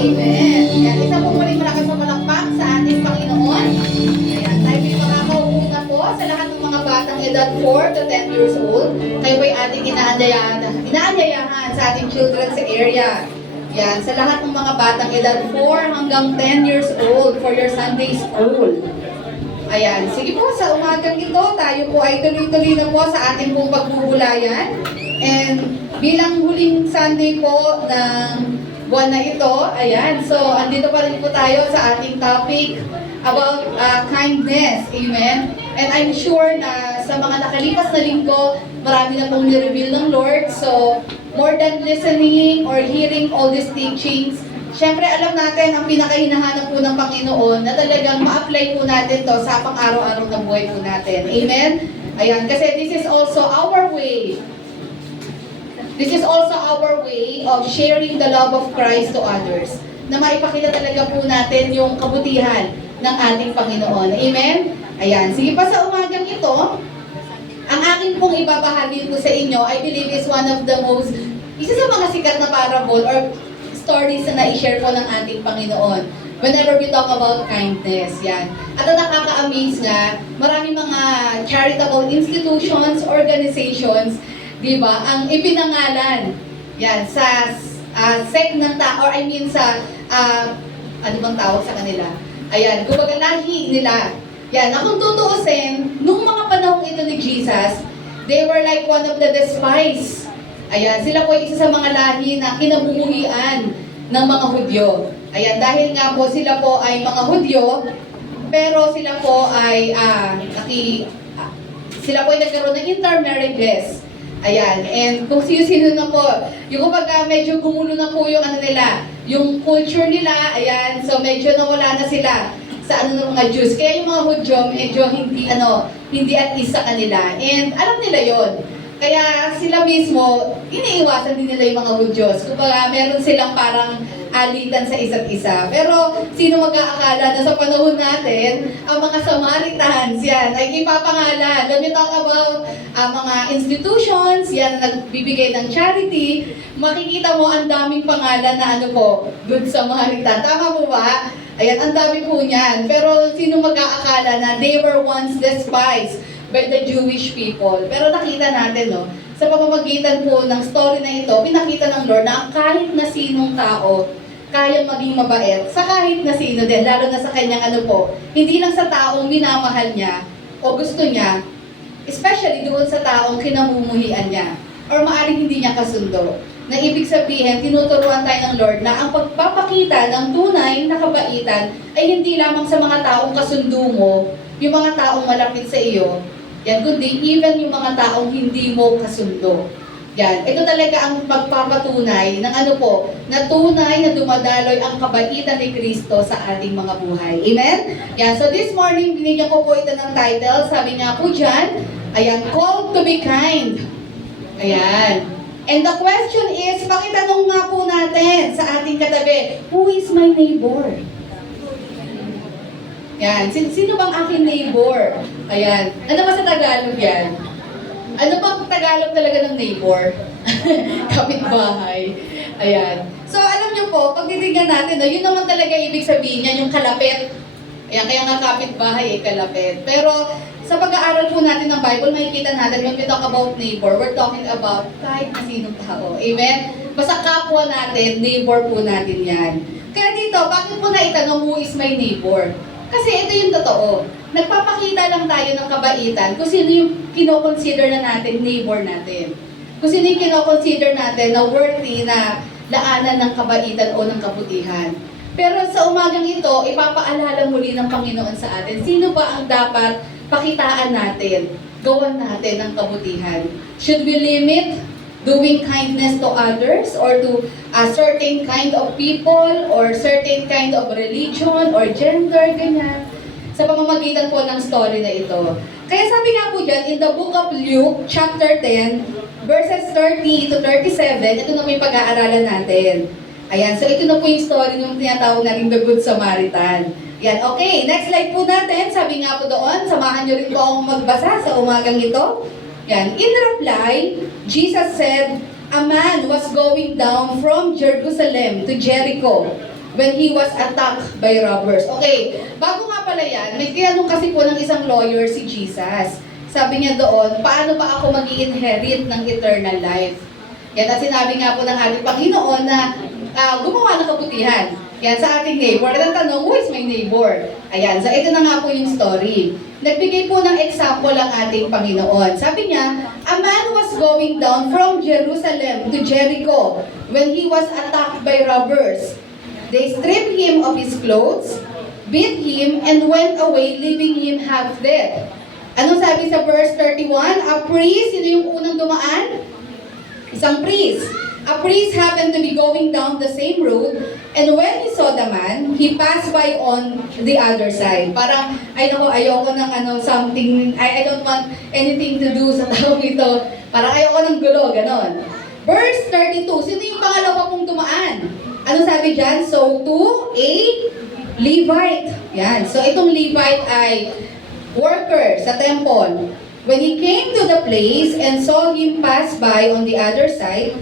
Amen. Yan, isa po muli malakas na palakpak sa ating Panginoon. Ayan, tayo may makakauna po sa lahat ng mga batang edad 4 to 10 years old. Kayo po ay ating inaanyayahan sa ating children's area. Yan, sa lahat ng mga batang edad 4 hanggang 10 years old for your Sunday school. Ayan, sige po, sa umagang ito, tayo po ay tuloy-tuloy na po sa ating pong pagbubulayan. And bilang huling Sunday po ng buwan na ito, ayan, so andito pa rin po tayo sa ating topic about kindness, amen? And I'm sure na sa mga nakalipas na linggo, marami na pong nireveal ng Lord. So, more than listening or hearing all these teachings, syempre alam natin ang pinakahinahanap po ng Panginoon na talagang ma-apply po natin to sa pang-araw-araw na buhay po natin. Amen? Ayan, kasi this is also our way. This is also our way of sharing the love of Christ to others. Na maipakita talaga po natin yung kabutihan ng ating Panginoon. Amen? Ayan, sige pa sa umagang ito, ang aking pong ibabahagi po sa inyo, I believe is one of the most, isa sa mga sikat na parable or stories na i-share po ng ating Panginoon whenever we talk about kindness. Yan. At ang nakaka-amaze nga, maraming mga charitable institutions, organizations, di ba, ang ipinangalan yan, sa sect ng tao, or I mean sa, ano bang tawag sa kanila? Ayan, kumbaga lahi nila. Yan, na kung tutuusin, nung mga panahong ito ni Jesus, they were like one of the despised. Ayan, sila po ay isa sa mga lahi na kinabubuhian ng mga Hudyo. Ayan, dahil nga po sila po ay mga Hudyo, pero sila po ay sila po ay nagkaroon ng intermarriages. Ayan, and kung sino-sino na po, yung kumbaga medyo gumulo na po yung ano nila, yung culture nila, ayan, so medyo nawala na sila sa ano ng mga Jews. Kaya yung mga Hudyo medyo hindi at ease sa kanila. And alam nila yon. Kaya sila mismo, iniiwasan din nila yung mga Hudyos. Kumbaga, meron silang parang alitan sa isa't isa. Pero sino mag-aakala na sa panahon natin, ang mga Samaritans, yan, ay ipapangalan. When we talk about mga institutions, yan, nagbibigay ng charity, makikita mo ang daming pangalan na ano po, Good Samaritan. Tama po ba? Ayan, ang dami po niyan. Pero sino mag-aakala na they were once despised by the Jewish people. Pero nakita natin, no, sa pamamagitan po ng story na ito, pinakita ng Lord na kahit na sinong tao, kayang maging mabait sa kahit na sino din, lalo na sa kanyang ano po, hindi lang sa taong minamahal niya o gusto niya, especially doon sa taong kinamumuhian niya, or maaaring hindi niya kasundo. Na ibig sabihin, tinuturuan tayo ng Lord na ang pagpapakita ng tunay na kabaitan ay hindi lamang sa mga taong kasundo mo, yung mga taong malapit sa iyo, yan, kundi even yung mga taong hindi mo kasundo. Yan, ito talaga ang pagpapatunay ng ano po, na tunay na dumadaloy ang kabaitan ni Kristo sa ating mga buhay. Amen? Yan, so this morning, binigyan ko po ito ng title. Sabi nga po dyan, ayan, called to be kind. Ayan. And the question is, pakitanong nga po natin sa ating katabi, who is my neighbor? Yan. Sino bang aking neighbor? Ayan. Ano ba sa Tagalog yan? Ano bang Tagalog talaga ng neighbor? Kapitbahay. Ayan. So, alam nyo po, pag titignan natin, yun naman talaga ibig sabihin yan, yung kalapit. Ayan, kaya nga kapitbahay ay kalapit. Pero, sa pag-aaral po natin ng Bible, makikita natin, when we talk about neighbor, we're talking about kahit na sinong tao. Amen? Basta kapwa natin, neighbor po natin yan. Kaya dito, bakit po na itanong, who is my neighbor? Kasi ito yung totoo. Nagpapakita lang tayo ng kabaitan kung sino yung kinoconsider na natin neighbor natin. Kung sino yung kinoconsider natin na worthy na laanan ng kabaitan o ng kabutihan. Pero sa umagang ito, ipapaalala muli ng Panginoon sa atin, sino ba ang dapat pakitaan natin, gawan natin ng kabutihan? Should we limit doing kindness to others or to a certain kind of people or certain kind of religion or gender, ganyan, sa pamamagitan po ng story na ito. Kaya sabi nga po dyan, in the book of Luke, chapter 10, verses 30 to 37, ito na po yung pag-aaralan natin. Ayan, so ito na po yung story ng tinatawag na rin the Good Samaritan. Yan, okay, next slide po natin. Sabi nga po doon, samahan nyo rin po akong magbasa sa umagang ito. Yan. In reply, Jesus said, a man was going down from Jerusalem to Jericho when he was attacked by robbers. Okay, bago nga pala yan, may tinanong kasi po ng isang lawyer si Jesus. Sabi niya doon, paano ba ako mag-i-inherit ng eternal life? Yan, at sinabi nga po ng ating Panginoon na gumawa ng kabutihan. Yan, sa ating neighbor. At ang tanong, who is my neighbor? Ayan, so ito na nga po yung story. Nagbigay po ng example ang ating Panginoon. Sabi niya, a man was going down from Jerusalem to Jericho when he was attacked by robbers. They stripped him of his clothes, beat him, and went away, leaving him half dead. Anong sabi sa verse 31? A priest, sino yung unang dumaan? Isang priest. A priest happened to be going down the same road, and when he saw the man, he passed by on the other side. Parang, ayoko ng something, I don't want anything to do sa tao ito. Parang ayoko ng gulo, ganon. Verse 32, sino yung pangalawa pong dumaan? Ano sabi dyan? So, to a Levite. Yan. So, itong Levite ay worker sa temple. When he came to the place and saw him pass by on the other side,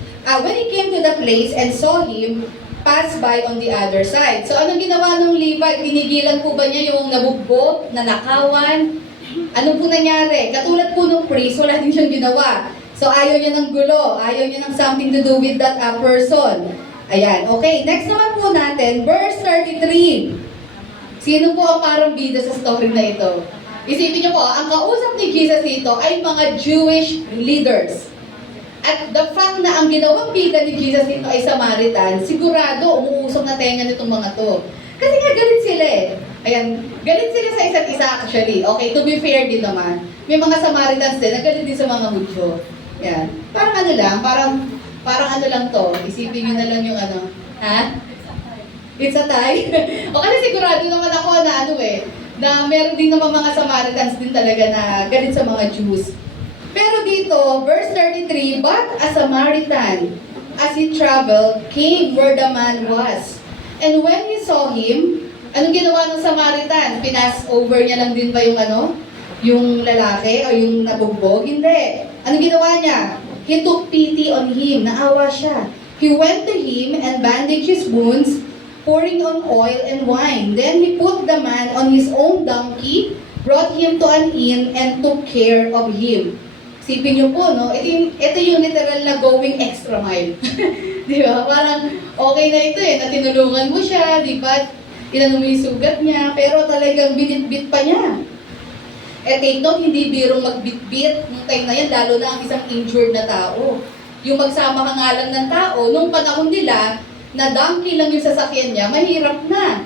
pass by on the other side. So, anong ginawa ng Levite? Tinigilan po ba niya yung nabugbog, nanakawan? Ano po nangyari? Katulad po ng priest, wala din siyang ginawa. So, ayaw niya ng gulo, ayaw niya ng something to do with that person. Ayan, okay. Next naman po natin, verse 33. Sino po ang parang bida sa story na ito? Isipin niyo po, ang kausap ni Jesus dito ay mga Jewish leaders. At the fact na ang ginawang bida ni Jesus dito ay Samaritan, sigurado umuusok na tenga nitong mga to. Kasi nga galit sila eh. Ayan, galit sila sa isa't isa actually. Okay, to be fair din naman. May mga Samaritans din na galit din sa mga Hudyo. Ayan. Parang ano lang, parang ano lang to. Isipin niyo na lang yung ano. Ha? It's a tie? O kasi sigurado naman ako na na meron din naman mga Samaritans din talaga na galit sa mga Jews. Pero dito, verse 33, but a Samaritan, as he traveled, came where the man was. And when he saw him, anong ginawa ng Samaritan? Pinas over niya lang din ba yung yung lalaki o yung nabugbog? Hindi. Anong ginawa niya? He took pity on him. Naawa siya. He went to him and bandaged his wounds, pouring on oil and wine. Then he put the man on his own donkey, brought him to an inn, and took care of him. Sipin niyo po, no? Ito yung literal na going extra mile. Di ba? Parang okay na ito na tinulungan mo siya, di ba? Tinanong mo yung sugat niya, pero talagang binitbit pa niya. Take note, hindi birong magbitbit nung time na yan, lalo na ang isang injured na tao. Yung magsama ka nga lang ng tao, nung panahon nila, na donkey lang yung sasakyan niya, mahirap na.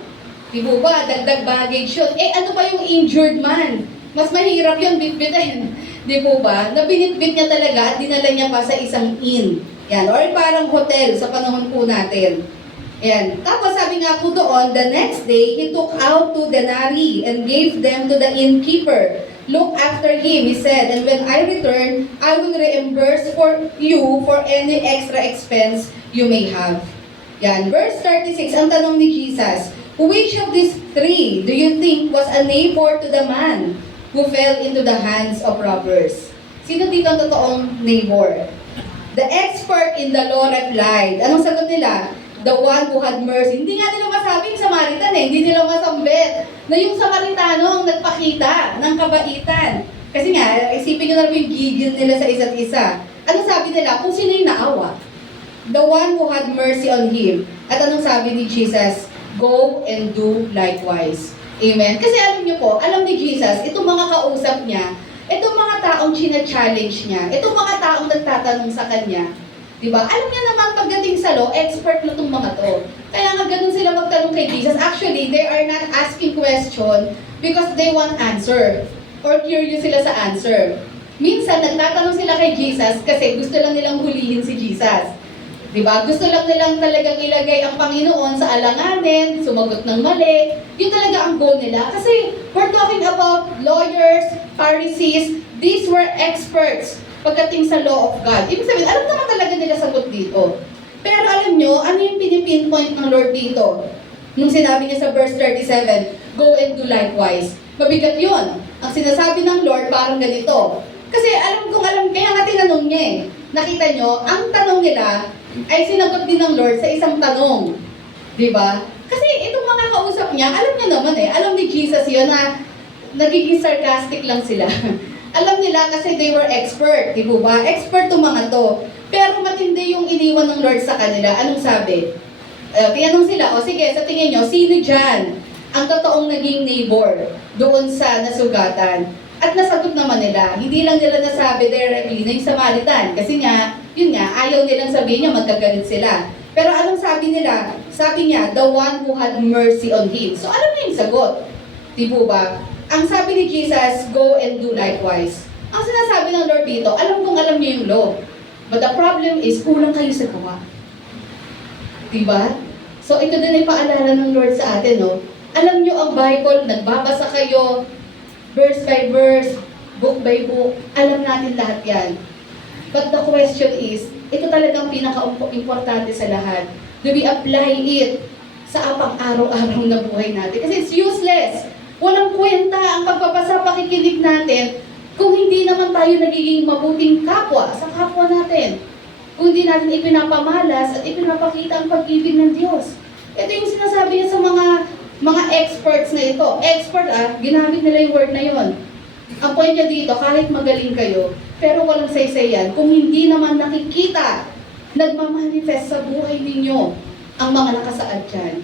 Di ba? Dagdag baggage yun. Ano ba yung injured man? Mas mahirap yun, bitbitin. Di ba? Na binitbit niya talaga at dinala niya pa sa isang inn. Yan. Or parang hotel sa panahon po natin. Yan. Tapos sabi nga po doon, the next day, he took out 2 denarii and gave them to the innkeeper. Look after him, he said, and when I return, I will reimburse for you for any extra expense you may have. Yan, verse 36, ang tanong ni Jesus, which of these 3 do you think was a neighbor to the man who fell into the hands of robbers? Sino dito ang totoong neighbor? The expert in the law replied. Anong sagot nila? The one who had mercy. Hindi nga nila masabing Samaritan hindi nila masambit na yung Samaritano ang nagpakita ng kabaitan. Kasi nga, isipin nyo na yung gigil nila sa isa't isa. Ano sabi nila? Kung sino yung naawa? The one who had mercy on him. At anong sabi ni Jesus? Go and do likewise. Amen? Kasi alam niyo po, alam ni Jesus, itong mga kausap niya, itong mga taong china-challenge niya, itong mga taong nagtatanong sa kanya, diba? Alam niya naman pagdating sa law, expert na itong mga to. Kaya nga ganun sila magtanong kay Jesus. Actually, they are not asking question because they want answer. Or curious sila sa answer. Minsan, nagtatanong sila kay Jesus kasi gusto lang nilang hulihin si Jesus. Diba? Gusto lang nilang talagang ilagay ang Panginoon sa alanganin, sumagot ng mali. Yun talaga ang goal nila. Kasi we're talking about lawyers, Pharisees, these were experts pagdating sa law of God. Ibig sabihin, alam naman talaga nila sagot dito. Pero alam nyo, ano yung pinipinpoint ng Lord dito? Nung sinabi niya sa verse 37, go and do likewise. Mabigat yun. Ang sinasabi ng Lord parang ganito. Kasi kaya nga tinanong niya Nakita nyo, ang tanong nila ay sinagot din ng Lord sa isang tanong. Di ba? Kasi alam niya naman alam ni Jesus yun na nagiging sarcastic lang sila. Alam nila kasi they were expert, di ba? Expert to mga to. Pero matindi yung iniwan ng Lord sa kanila. Anong sabi? Tinanong sila, sige, sa tingin nyo, sino dyan ang totoong naging neighbor doon sa nasugatan? At nasagot naman nila, hindi lang nila nasabi directly na yung Samaritan. Kasi nga, yun nga, ayaw nilang sabihin niya, magkagalit sila. Pero anong sabi nila? Sabi niya, the one who had mercy on him. So alam niya yung sagot. Di ba? Ang sabi ni Jesus, go and do likewise. Ang sinasabi ng Lord dito, alam kong alam niyo yung law. But the problem is, kulang kayo sa gawa. Diba? So ito din ay paalala ng Lord sa atin, no? Alam niyo ang Bible, nagbabasa kayo, verse by verse, book by book, alam natin lahat yan. But the question is, ito talagang pinaka-importante sa lahat. Do we apply it sa pang-araw-araw na buhay natin? Kasi it's useless. Walang kwenta ang pagbabasa, pakikinig natin kung hindi naman tayo nagiging mabuting kapwa sa kapwa natin. Kung hindi natin ipinapamalas at ipinapakita ang pag-ibig ng Diyos. Ito yung sinasabi niya sa mga experts na ito. Expert ginamit nila yung word na yon. Ang point niya dito, kahit magaling kayo, pero walang saysayan, kung hindi naman nakikita, nagmamanifest sa buhay ninyo ang mga nakasaad dyan.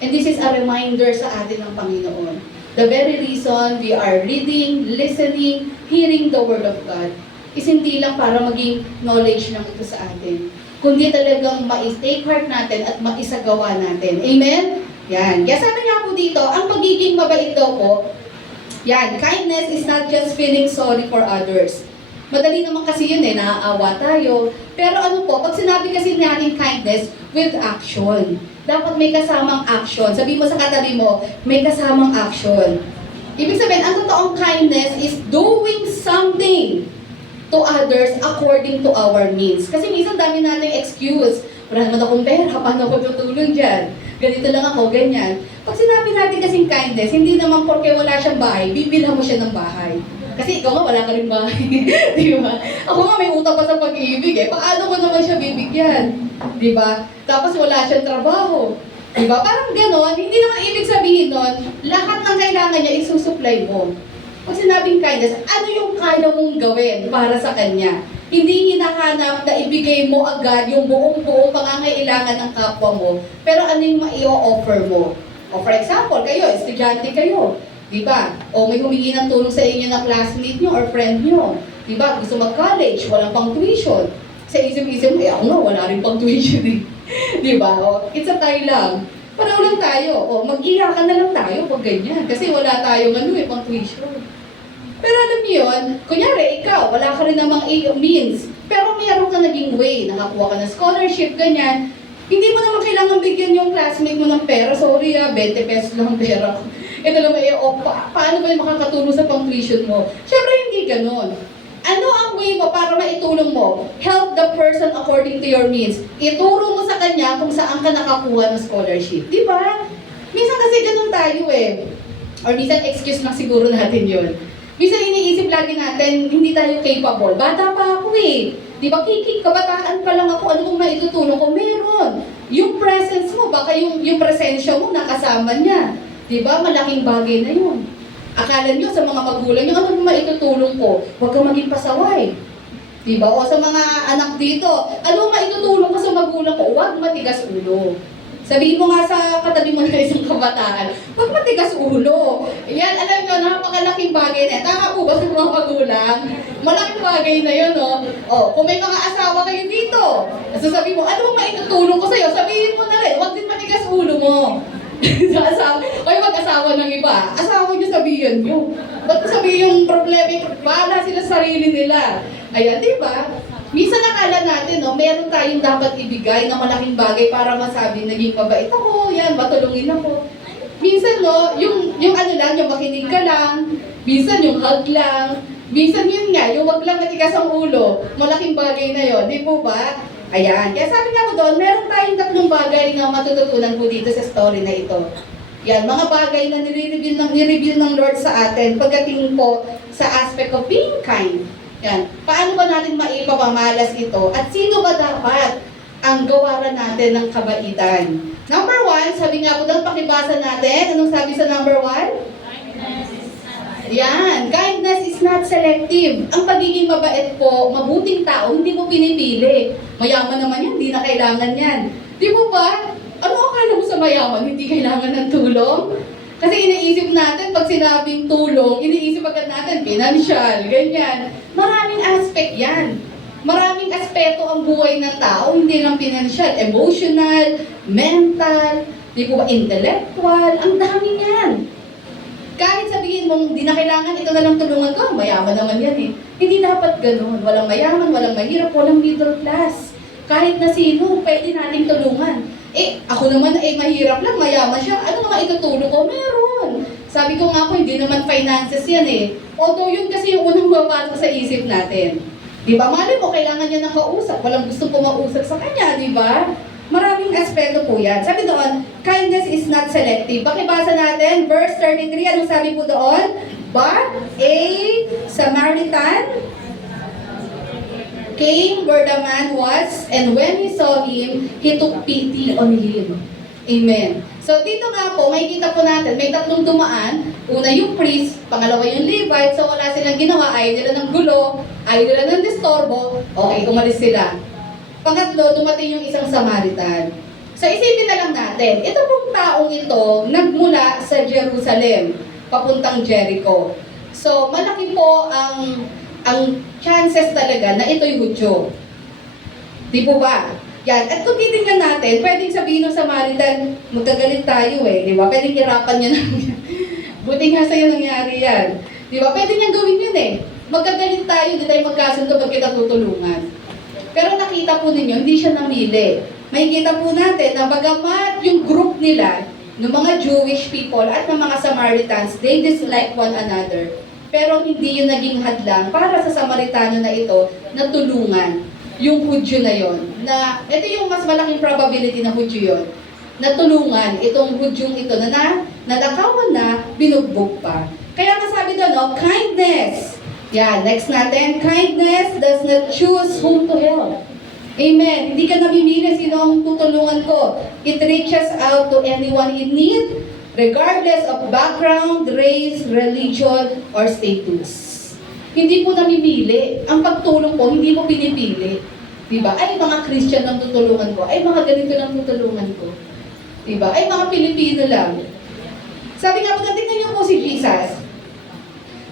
And this is a reminder sa atin ng Panginoon. The very reason we are reading, listening, hearing the Word of God is hindi lang para maging knowledge lang ito sa atin, kundi talagang ma-take heart natin at maisagawa natin. Amen? Yan. Kaya sabi nga po dito, ang pagiging mabait daw po, yan, kindness is not just feeling sorry for others. Madali naman kasi yun naaawa tayo. Pero ano po, pag sinabi kasi natin kindness with action, dapat may kasamang action. Sabi mo sa katabi mo, may kasamang action. Ibig sabihin, ang totoong kindness is doing something to others according to our means. Kasi minsan dami nating excuse. Wala naman akong pera, paano ako tutulong dyan? Ganito lang ako, ganyan. Pag sinabi natin kasing kindness, hindi naman porque wala siyang bahay, bibilhan mo siya ng bahay. Kasi ikaw nga, wala ka rin bahay. Di ba? Ako nga, may utang pa sa pag-ibig Paano ko naman siya bibigyan? Di ba? Tapos wala siyang trabaho. Di ba? Parang ganon, hindi naman ibig sabihin nun, lahat ng kailangan niya isusupply mo. Pag sinabing kindness, ano yung kaya mong gawin para sa kanya? Hindi hinahanap na ibigay mo agad yung buong pangangailangan ng kapwa mo, pero ano yung mai-offer mo? O for example, kayo, estudyante kayo, di ba? O may humingi ng tulong sa inyo na classmate nyo or friend nyo. Di ba? Gusto mag-college, walang pang tuition. Sa isip-isip mo, ako nga, wala rin pang tuition Di ba? O, it's a tayo lang. Paraw lang tayo. O, mag-iyakan na lang tayo pag ganyan. Kasi wala tayong pang tuition. Pero alam niyo yun, kunyari ikaw, wala ka rin namang means. Pero mayroon ka naging way, nakakuha ka ng scholarship, ganyan. Hindi mo naman kailangan bigyan yung classmate mo ng pera. Sorry 20 pesos lang ang pera ko. Ito naman paano ba yung makakatulong sa pang-tuition mo? Siyempre hindi ganon. Ano ang way mo para maitulong mo? Help the person according to your means. Ituro mo sa kanya kung saan ka nakakuha ng scholarship. Di ba? Minsan kasi ganun tayo Or minsan excuse lang siguro natin yun. Minsan iniisip lagi natin, hindi tayo capable. Bata pa ako Di ba, kabataan pa lang ako, ano kung maitutulong ko? Meron. Yung presence mo, baka yung presensya mo nakasama niya. Di ba, malaking bagay na yun. Akala nyo sa mga magulang nyo, ano kung maitutulong ko? Huwag kang maging pasaway. Di ba? O sa mga anak dito, ano maitutulong ko sa magulang ko? Huwag matigas ulo. Sabihin mo nga sa katabi mo na isang kabataan, huwag matigas ulo. Yan, alam nyo, napakalaking bagay na. Tama po ba sa mga magulang? Malaking bagay na yun, kung may mga asawa kayo dito, sasabihin mo, ano bang maitutulong ko sa'yo? Sabihin mo na rin, huwag din matigas ulo mo. Sa asawa, mag-asawa ng iba, asawa nyo sabihin nyo. Ba't sabihin yung problema, bahala sila sa sarili nila. Ayan, di ba? Minsan nakala natin, meron tayong dapat ibigay na malaking bagay para masabi, naging mabait ako, yan, matulungin ako. Minsan, yung ano lang, yung makinig ka lang, minsan yung hug lang, minsan yun nga, yung wag lang matigas ang ulo, malaking bagay na yun, di po ba? Ayan, kaya sabi nga ko doon, meron tayong tatlong bagay na matututunan po dito sa story na ito. Yan, mga bagay na nireveal ng Lord sa atin pagdating po sa aspect of being kind. Yan. Paano ba natin maipapamalas ito? At sino ba dapat ang gawaran natin ng kabaitan. Number 1, sabi nga po doon, pakibasa natin. Anong sabi sa number 1? Yan, kindness is not selective. Ang pagiging mabait po, mabuting tao, hindi mo pinipili. Mayaman naman yan, hindi na kailangan yan. Di mo ba? Ano akala mo sa mayaman, hindi kailangan ng tulong? Kasi iniisip natin, pag sinabing tulong, iniisip agad natin, financial, ganyan. Maraming aspect yan. Maraming aspeto ang buhay ng tao, hindi lang financial, emotional, mental, di po ba, intellectual, ang dami yan. Kahit sabihin mong di na kailangan, ito na lang tulungan ko, mayaman naman yan eh. Hindi dapat ganun. Walang mayaman, walang mahirap, walang middle class. Kahit na sino, pwede nating tulungan. Ako naman mahirap lang, mayaman siya. Ano nga itutulong ko? Meron. Sabi ko nga po, hindi naman finances yan eh. Although yun kasi yung unang mapasok sa isip natin. Di ba? Mali mo, kailangan niya ng kausap. Walang gusto pumausap sa kanya, di ba? Maraming aspeto po yan. Sabi doon, kindness is not selective. Pakibasa natin, verse 33, anong sabi po doon? But a Samaritan came where the man was, and when he saw him, he took pity on him. Amen. So dito nga po, makikita po natin, may tatlong dumaan. Una yung priest, pangalawa yung Levite, so wala silang ginawa, ayaw nila ng gulo, ayaw nila ng distorbo, okay, umalis sila. Pangatlo, dumating yung isang Samaritan. So isipin na lang natin, ito pong taong ito, nagmula sa Jerusalem, papuntang Jericho. So malaki po ang chances talaga na ito'y Hudyo. Di po ba? Yan. At kung titingnan natin, pwedeng sabihin ng Samaritan, magkagalit tayo eh, di ba? Pwedeng hirapan niya lang yan. Buti nga sa'yo nangyari yan. Di ba? Pwede niyang gawin yun eh. Magkagalit tayo, di tayo magkasundo pag kita tutulungan. Pero nakita po ninyo, hindi siya namili. Makikita po natin na bagamat yung group nila, ng mga Jewish people at ng mga Samaritans, they dislike one another. Pero hindi yun naging hadlang para sa Samaritano na ito na tulungan yung Hudyo na yon. Na ito yung mas malaking probability na Hudyo yon. Na tulungan itong Hudyong ito na nanakawan na, binugbog pa. Kaya masabi doon, no, kindness. Yan, next natin, kindness does not choose whom to help. Amen. Hindi ka namimili sino ang tutulungan ko. It reaches out to anyone in need, regardless of background, race, religion, or status. Hindi po namimili. Ang pagtulong ko, hindi mo pinipili. Diba? Ay, mga Christian lang tutulungan ko. Ay, mga ganito lang tutulungan ko. Diba? Ay, mga Pilipino lang. Sabi nga po, tingnan niyo po si Jesus.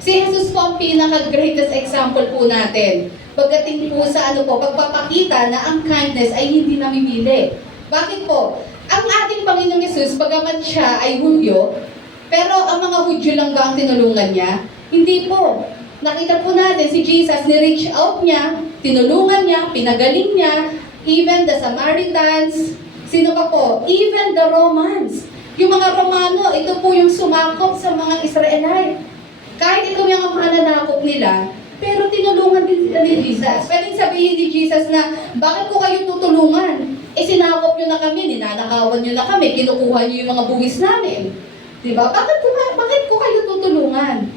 Si Jesus po ang pinaka-greatest example po natin. Pagdating po sa pagpapakita na ang kindness ay hindi namimili. Bakit po? Ang ating Panginoong Jesus, bagamat siya ay Hudyo, pero ang mga Hudyo lang ba ang tinulungan niya? Hindi po. Nakita po natin si Jesus, ni-reach out niya, tinulungan niya, pinagaling niya, even the Samaritans, sino pa po? Even the Romans. Yung mga Romano, ito po yung sumakop sa mga Israelite. Kahit ito yung mga nanakop nila, pero tinulungan din sila ni Jesus. Pwedeng sabihin ni Jesus na, bakit ko kayo tutulungan? Sinakop nyo na kami, ninanakawan nyo na kami, kinukuha nyo yung mga buwis namin. Diba? Bakit ko kayo tutulungan?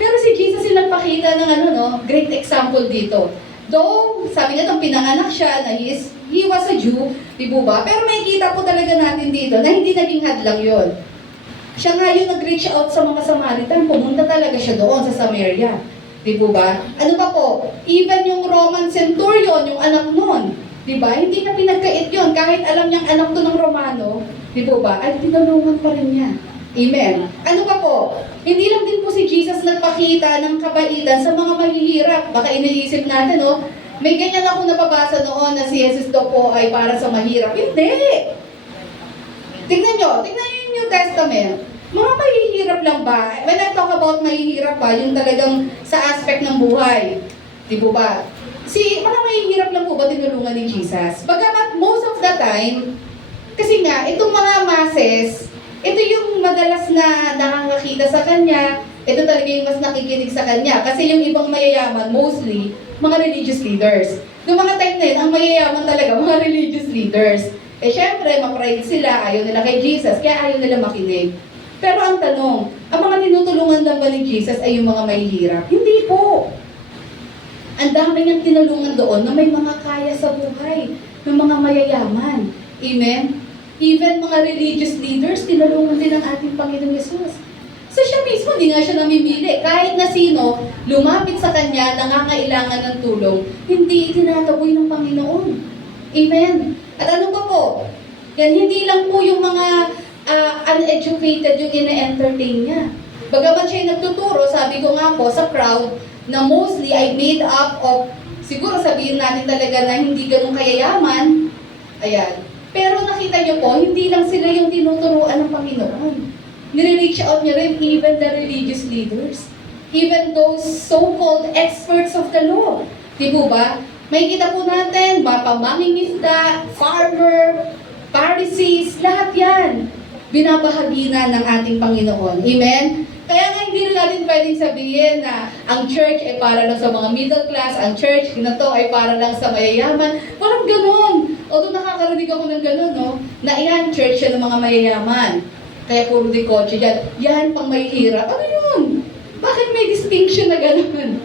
Pero si Jesus yung nagpakita ng great example dito. Though, sabi nga pinanganak siya na he was a Jew, di ba? Pero may kita po talaga natin dito na hindi naging hadlang yon. Siya nga yung nag-reach out sa mga Samaritan, pumunta talaga siya doon sa Samaria. Di ba? Ano pa po? Even yung Roman centurion, yung anak nun, di ba? Hindi na pinagkait yun. Kahit alam niyang anak to ng Romano, di ba? Ay, tinulungan pa rin niya. Amen. Ano pa po? Hindi lang din po si Jesus nagpakita ng kabaitan sa mga mahihirap. Baka iniisip natin, may ganyan ako nababasa noon na si Jesus daw po ay para sa mahirap. Hindi! Tingnan nyo yung New Testament. Mga mahihirap lang ba? When I talk about mahihirap pa, yung talagang sa aspect ng buhay. Di ba? Mga mahihirap lang po ba tinulungan ni Jesus? Bagamat most of the time, kasi nga, itong mga masses, ito yung madalas na nakakakita sa kanya, ito talaga yung mas nakikinig sa kanya. Kasi yung ibang mayayaman, mostly, mga religious leaders. Noong mga time na yun, ang mayayaman talaga, mga religious leaders. Syempre, ma-pride sila, ayaw nila kay Jesus, kaya ayaw nila makinig. Pero ang tanong, ang mga tinutulungan lang ba ni Jesus ay yung mga mahihirap? Hindi po. Ang dami niyang tinulungan doon na may mga kaya sa buhay. ng mga mayayaman. Amen? Even mga religious leaders, tinulungan din ng ating Panginoong Yesus. So siya mismo, hindi nga siya namimili. Kahit na sino, lumapit sa Kanya, nangangailangan ng tulong, hindi itinataboy ng Panginoon. Amen? At ano pa po? Yan, hindi lang po yung mga uneducated yung ina-entertain niya. Bagaman siya nagtuturo, sabi ko nga po sa crowd, na mostly ay made up of, siguro sabihin natin talaga na hindi ganun kayayaman. Ayan. Pero nakita niyo po, hindi lang sila yung tinuturuan ng Panginoon. Nire-reach out niya rin even the religious leaders. Even those so-called experts of the law. Di po ba? May kita po natin, mga pamangingisda, farmer, Pharisees, lahat yan. Binabahagi na ng ating Panginoon. Amen? Kaya nga hindi rin natin pwedeng sabihin na ang church ay para lang sa mga middle class, ang church na to ay para lang sa mayayaman. Walang ganun. Although nakakarinig ako ng ganun, no? Na iyan, church siya ng mga mayayaman. Kaya puro di kotse yan. Yan pang mahihirap. Ano yun? Bakit may distinction na ganun?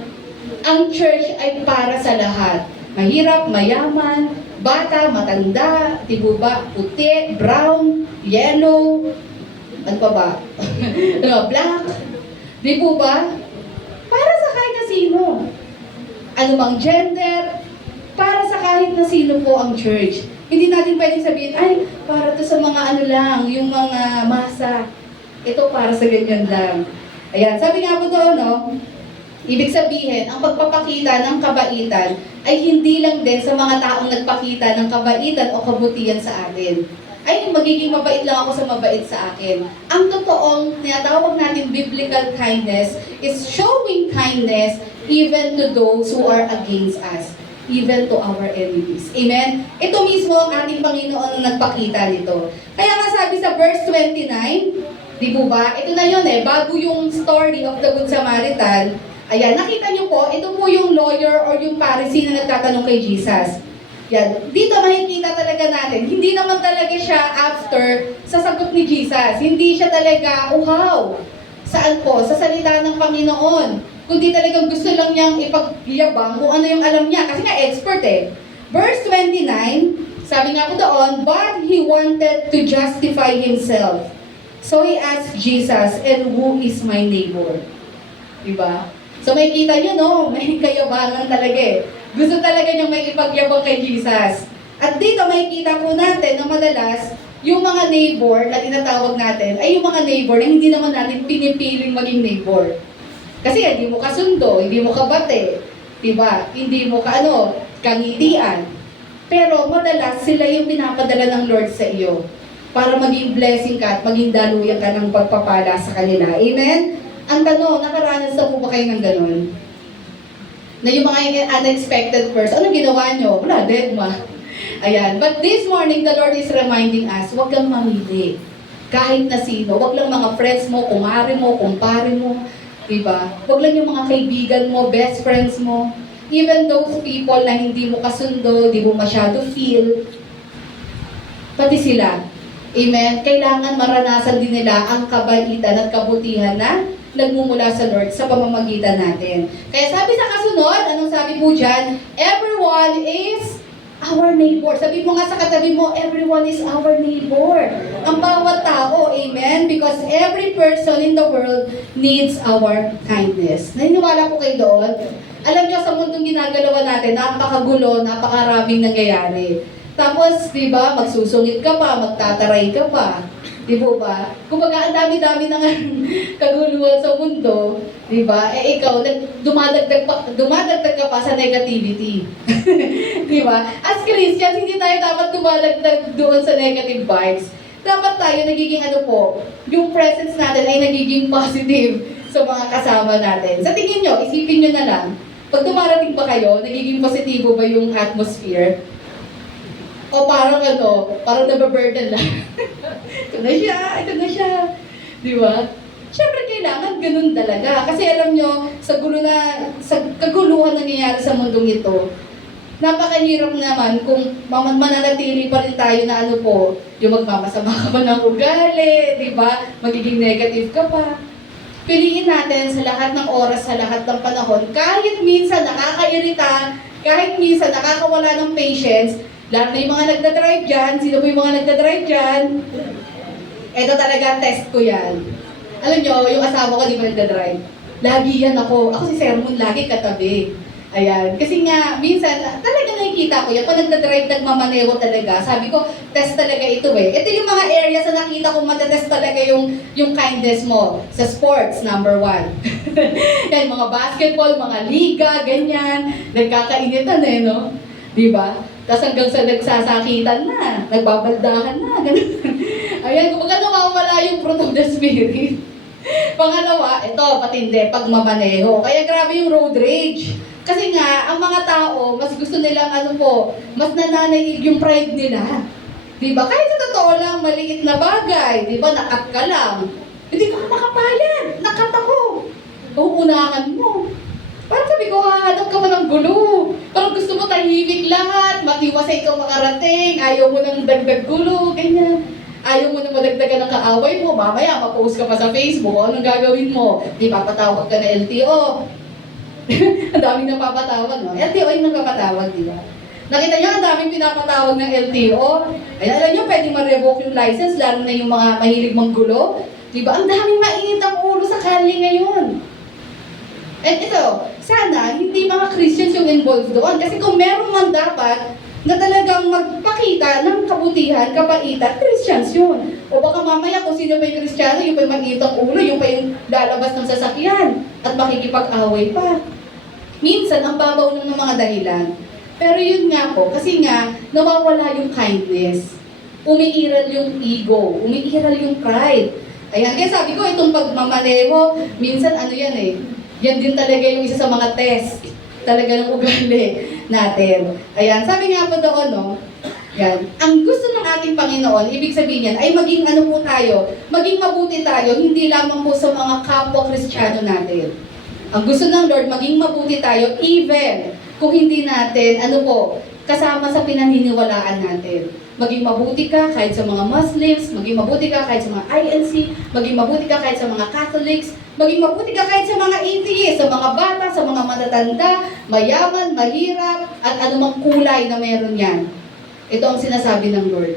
Ang church ay para sa lahat. Mahirap, mayaman, bata, matanda, tibo ba, puti, brown, yellow, ano pa ba? Black. Di po ba? Para sa kahit na sino. Ano mang gender, para sa kahit na sino po ang church. Hindi natin pwedeng sabihin, ay, para to sa mga ano lang, yung mga masa. Ito para sa ganyan lang. Ayan, sabi nga po doon, no? Ibig sabihin, ang pagpapakita ng kabaitan ay hindi lang din sa mga taong nagpakita ng kabaitan o kabutihan sa atin. Ay, magiging mabait lang ako sa mabait sa akin. Ang totoong tinatawag natin biblical kindness is showing kindness even to those who are against us, even to our enemies. Amen? Ito mismo ang ating Panginoon ang nagpakita nito. Kaya nga sabi sa verse 29, di po ba? Ito na yun bago yung story of the Good Samaritan. Ayan, nakita niyo po, ito po yung lawyer or yung Pharisee na nagtatanong kay Jesus. Yan, dito makikita talaga natin, hindi naman talaga siya after sa sagot ni Jesus. Hindi siya talaga, uhaw. Saan po? Sa salita ng Panginoon. Kundi talagang gusto lang niyang ipagyabang kung ano yung alam niya. Kasi nga expert Verse 29, sabi nga po doon, but he wanted to justify himself. So he asked Jesus, and who is my neighbor? Diba? So may kita nyo, no? May kayabangan talaga Gusto talaga niyang may ipagyabang kay Jesus. At dito may kita po natin na madalas, yung mga neighbor na tinatawag natin, ay yung mga neighbor na hindi naman natin pinipiling maging neighbor. Kasi hindi mo kasundo, hindi mo kabate, diba? Hindi mo kangitian. Pero madalas sila yung pinapadala ng Lord sa iyo para maging blessing ka at maging daluyan ka ng pagpapala sa kanila. Amen? Ang tanong, nakaranas na po ba kayo ng ganun? Na yung mga unexpected person, ano ginawa nyo? Wala, dead ma. Ayan. But this morning, the Lord is reminding us, huwag kang mamili. Kahit na sino. Huwag lang mga friends mo, kumare mo, kumpare mo. Diba? Huwag lang yung mga kaibigan mo, best friends mo. Even those people na hindi mo kasundo, hindi mo masyado feel. Pati sila. Amen? Kailangan maranasan din nila ang kabaitan at kabutihan na nagmumula sa Lord sa pamamagitan natin. Kaya sabi sa kasunod, anong sabi po dyan? Everyone is our neighbor. Sabi mo nga sa katabi mo, everyone is our neighbor. Ang bawat tao, amen? Because every person in the world needs our kindness. Naniniwala po kayo doon? Alam niyo, sa mundong ginagalawan natin, napakagulo, napakaraming nangyayari. Tapos, di ba, magsusungit ka pa, magtataray ka pa. Di po ba? Kumbaga, ang dami-dami ng kaguluhan sa mundo, di ba? Ikaw, dumadagdag ka pa sa negativity. Di ba? As Christians, hindi tayo dapat dumadagdag doon sa negative vibes. Dapat tayo nagiging yung presence natin ay nagiging positive sa mga kasama natin. Sa tingin nyo, isipin nyo na lang, pag dumarating ba kayo, nagiging positibo ba yung atmosphere? O parang parang nababurden lang. Ito na siya. Di ba? Siyempre kailangan ganun talaga. Kasi alam nyo, sa kaguluhan na nangyayari sa mundong ito, napakahirap naman kung mananatili pa rin tayo na yung magmamasama ka pa ng ugali, di ba? Magiging negative ka pa. Piliin natin sa lahat ng oras, sa lahat ng panahon, kahit minsan nakakairita, kahit minsan nakakawala ng patience, Lalo na yung mga nagdadrive dyan. Sino po yung mga nagdadrive dyan? Ito talaga, test ko yan. Alam nyo, yung asawa ko di ba nagdadrive? Lagi yan ako. Ako si Sermon, lagi katabi. Ayan. Kasi nga, minsan, talaga nakikita ko yan. Pag nagdadrive, nagmamaneho talaga. Sabi ko, test talaga ito eh. Ito yung mga areas na nakita kong matatest talaga yung kindness mo. Sa sports, number 1. Yan, mga basketball, mga liga, ganyan. Nagkakainitan eh, no? Di ba? Tapos hanggang sa nagsasakitan na, nagbabaldahan na, ganun. Ayan, kung nawawala yung fruit of the spirit. Pangalawa, ito, patindi, pagmamaneho. Kaya grabe yung road rage. Kasi nga, ang mga tao, mas gusto nilang mas nananaig yung pride nila. Diba? Kahit sa totoo lang, maliit na bagay. Diba? Nakat ka lang. Hindi ka makapayag. Nakat ako. Uunahan mo. Parang sabi ko, hahanap ka mo ng gulo. Parang gusto mo tahimik lahat. Matiwasay ikaw makarating. Ayaw mo ng dagdag gulo. Ganyan. Ayaw mo na madagdagan ng kaaway mo. Mamaya, mapost ka pa sa Facebook. Anong gagawin mo? Di papatawag ka na LTO. Ang daming napapatawag, no? LTO yung nagpapatawag, di ba? Nakita niyo, ang daming pinapatawag ng LTO. Ay, alam niyo, pwedeng ma-revoke yung license, lalo na yung mga mahilig manggulo. Di ba? Ang daming mainit ang ulo sa kali ngayon. At ito, sana, hindi mga Christians yung involved doon. Kasi kung meron man dapat, na talagang magpakita ng kabutihan, kabaitan, Christians yun. O baka mamaya kung sino pa yung Kristiyano, yung pa yung mag-itang ulo, yung pa yung lalabas ng sasakyan, at makikipag-away pa. Minsan, ang babaw lang ng mga dahilan. Pero yun nga po, kasi nga, nawawala yung kindness. Umiiral yung ego, umiiral yung pride. Ayan, kaya sabi ko, itong pagmamaneho, minsan yan eh, yan din talaga yung isa sa mga test talaga ng ugali natin. Ayan, sabi nga po doon, no? Yan. Ang gusto ng ating Panginoon, ibig sabihin yan, ay maging po tayo, maging mabuti tayo, hindi lamang po sa mga kapwa Kristiyano natin. Ang gusto ng Lord, maging mabuti tayo, even kung hindi natin, kasama sa pinaniniwalaan natin. Maging mabuti ka kahit sa mga Muslims, maging mabuti ka kahit sa mga INC, maging mabuti ka kahit sa mga Catholics, maging mabuti ka kahit sa mga atheists, sa mga bata, sa mga matatanda, mayaman, mahirap, at anumang kulay na meron yan. Ito ang sinasabi ng Lord.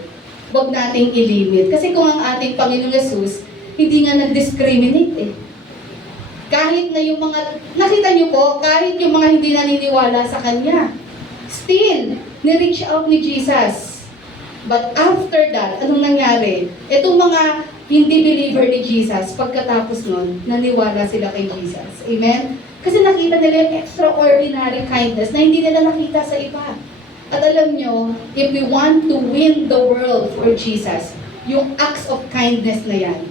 Huwag nating ilimit. Kasi kung ang ating Panginoong Yesus, hindi nga nag-discriminate eh. Kahit na yung mga, nakita niyo po, kahit yung mga hindi naniniwala sa Kanya, still, ni-reach out ni Jesus. But after that, anong nangyari? Itong mga hindi believer ni Jesus, pagkatapos nun, naniwala sila kay Jesus. Amen? Kasi nakita nila yung extraordinary kindness na hindi nila nakita sa iba. At alam nyo, if we want to win the world for Jesus, yung acts of kindness na yan,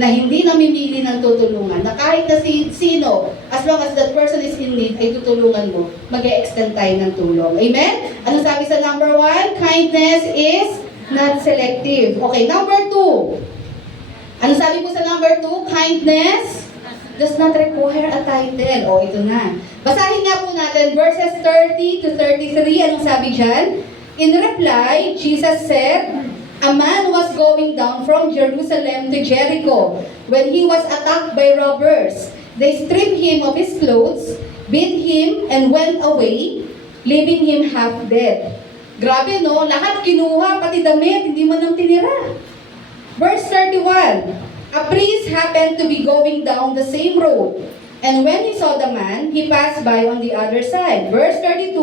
na hindi namimili ng tutulungan, na kahit na sino, as long as that person is in need, ay tutulungan mo, mag-e-extend tayo ng tulong. Amen? Ano sabi sa number 1? Kindness is not selective. Okay, number 2. Ano sabi po sa number 2? Kindness does not require a title. O, ito na. Basahin nga po natin verses 30 to 33. Anong sabi dyan? In reply, Jesus said, a man was going down from Jerusalem to Jericho when he was attacked by robbers. They stripped him of his clothes, beat him, and went away, leaving him half dead. Grabe no, lahat kinuha, pati damit, hindi man nang tinira. Verse 31, a priest happened to be going down the same road, and when he saw the man, he passed by on the other side. Verse 32,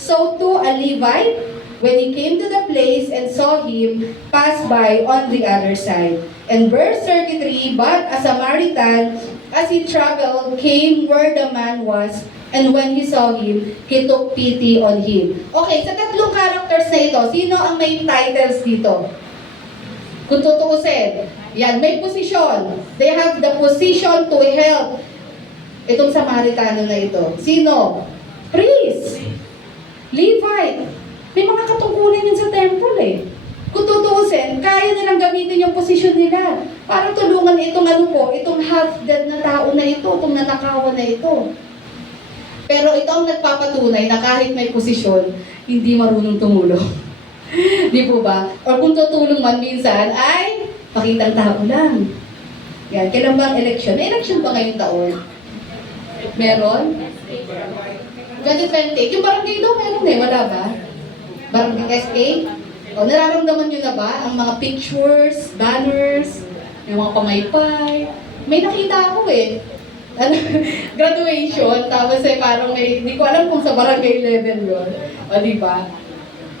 so too a Levite, when he came to the place and saw him, passed by on the other side. And verse 33, but a Samaritan, as he traveled, came where the man was, and when he saw him, he took pity on him. Okay, sa tatlong characters na ito, sino ang may titles dito? Kung tutuusin, yan, may posisyon. They have the position to help itong Samaritano na ito. Sino? Priest. Levite. May mga katungkulan yun sa temple eh. Kung tutuusin, kaya nilang gamitin yung posisyon nila para tulungan itong itong half-dead na tao na ito, itong nanakawan na ito. Pero ito ang nagpapatunay na kahit may posisyon, hindi marunong tumulong. Di po ba? Or kung tutulong man minsan, ay pakitang tao lang. Yan, kailan ba ang election? May election ba ngayong taon? Meron? 2020. Yung barangay daw meron eh, wala ba? Barangay SK? O, nararamdaman nyo na ba ang mga pictures, banners, yung mga pamaypay? May nakita ako eh. Ano, graduation, tapos parang hindi ko alam kung sa barangay level yun. O, diba?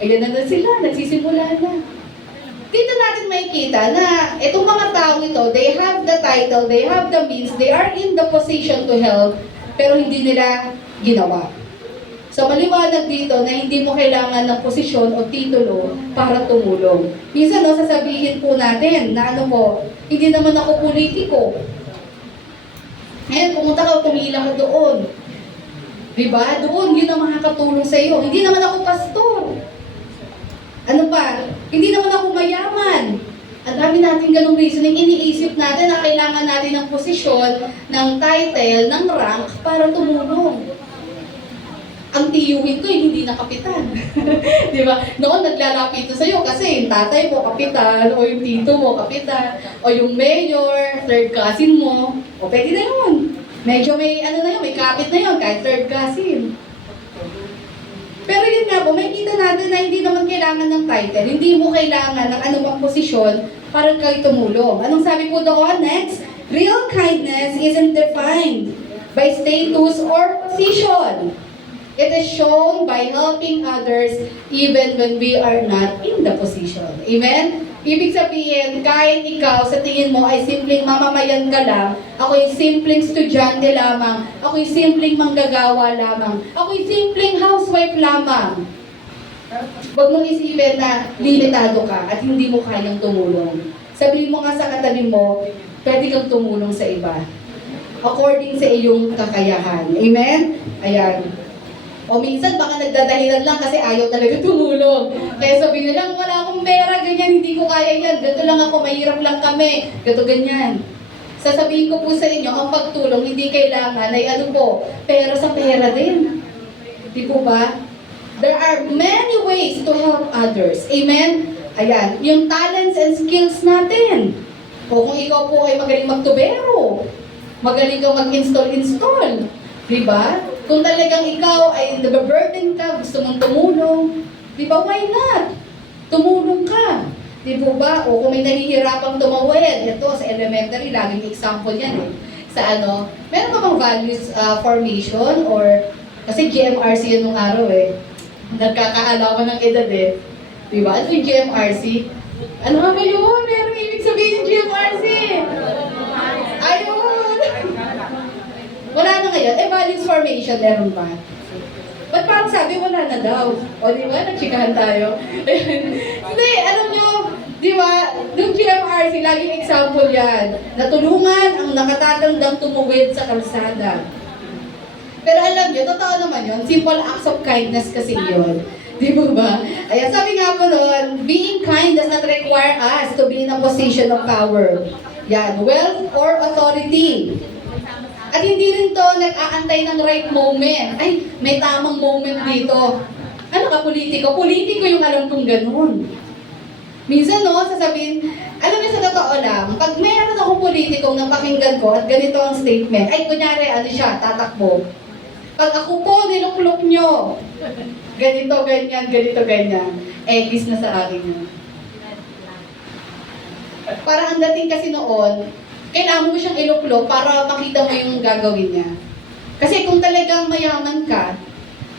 Ayan na sila, nagsisimula na. Dito natin makikita na itong mga tao ito, they have the title, they have the means, they are in the position to help, pero hindi nila ginawa. So maliwanag dito na hindi mo kailangan ng posisyon o titulo para tumulong. Minsan sasabihin po natin na hindi naman ako politiko. Ngayon, pumunta ka, pumila ka doon. Diba? Doon, yun ang makakatulong sa iyo. Hindi naman ako pastor. Ano pa? Hindi naman ako mayaman. Ang dami natin ganung reasoning, iniisip natin na kailangan natin ng posisyon, ng title, ng rank para tumulong. Ang tiyuhin ko hindi na kapitan. Di ba? Noon naglalapit ito sa'yo kasi yung tatay mo kapitan, o yung tito mo kapitan, o yung mayor, third cousin mo, o pwede na yun. Medyo may may kapit na yun, kahit third cousin. Pero yun nga po, may kita natin na hindi naman kailangan ng title, hindi mo kailangan ng anumang posisyon para kayo tumulong. Anong sabi po doon? Next, real kindness isn't defined by status or position. It is shown by helping others even when we are not in the position. Amen? Ibig sabihin, kahit ikaw sa tingin mo ay simpleng mamamayan ka lang, ako yung simpleng estudyante lamang, ako yung simpleng manggagawa lamang, ako yung simpleng housewife lamang. Huwag mong isipin na limitado ka at hindi mo kayang tumulong. Sabihin mo nga sa katabi mo, pwede kang tumulong sa iba. According sa iyong kakayahan. Amen? Ayan. O minsan baka nagdadahilan lang kasi ayaw talaga tumulong. Kaya sabihin nila, wala akong pera, ganyan, hindi ko kaya yan. Ganito lang ako, mahirap lang kami. Ganito, ganyan. Sasabihin ko po sa inyo, ang pagtulong hindi kailangan ay pera sa pera din. Di po ba? There are many ways to help others. Amen? Ayan, yung talents and skills natin. O kung ikaw po ay magaling magtubero, magaling kang mag-install. Diba? Kung talagang ikaw ay nababurden ka, gusto mong tumulong, diba, why not? Tumulong ka. Di ba? O kung may nahihirapang tumawid, ito sa elementary, laging example yan eh. Sa meron ka bang values formation or, kasi GMRC yun nung araw eh. Nagkakaalaman ng edad eh. Diba? Ano yung GMRC? Ano nga ba yun? Meron ibig sabihin yung GMRC. Ayun! Wala na ngayon. Values formation, meron ba? Ba't parang sabi, wala na daw? O di ba? Nagchikahan tayo. Hindi, alam nyo, di ba? Yung GMRC, laging example yan. Natulungan ang nakatatandang tumuwid sa kalsada. Pero alam nyo, totoo naman yun. Simple acts of kindness kasi yun. Di ba? Ayan, sabi nga po noon, being kind does not require us to be in a position of power. Yan, wealth or authority. At hindi rin to nag-aantay ng right moment. Ay, may tamang moment dito. Ano ka, politiko? Politiko yung alam kong ganun. Minsan, sasabihin, alam niyo sa totoo lang, pag meron akong politikong napakinggan ko at ganito ang statement, ay, kunyari, siya, tatakbo. Pag ako po, niluklok nyo, ganito, ganyan, kiss na sa akin yun. Parang ang dating kasi noon, kailangan mo siyang iluklok para makita mo yung gagawin niya. Kasi kung talagang mayaman ka,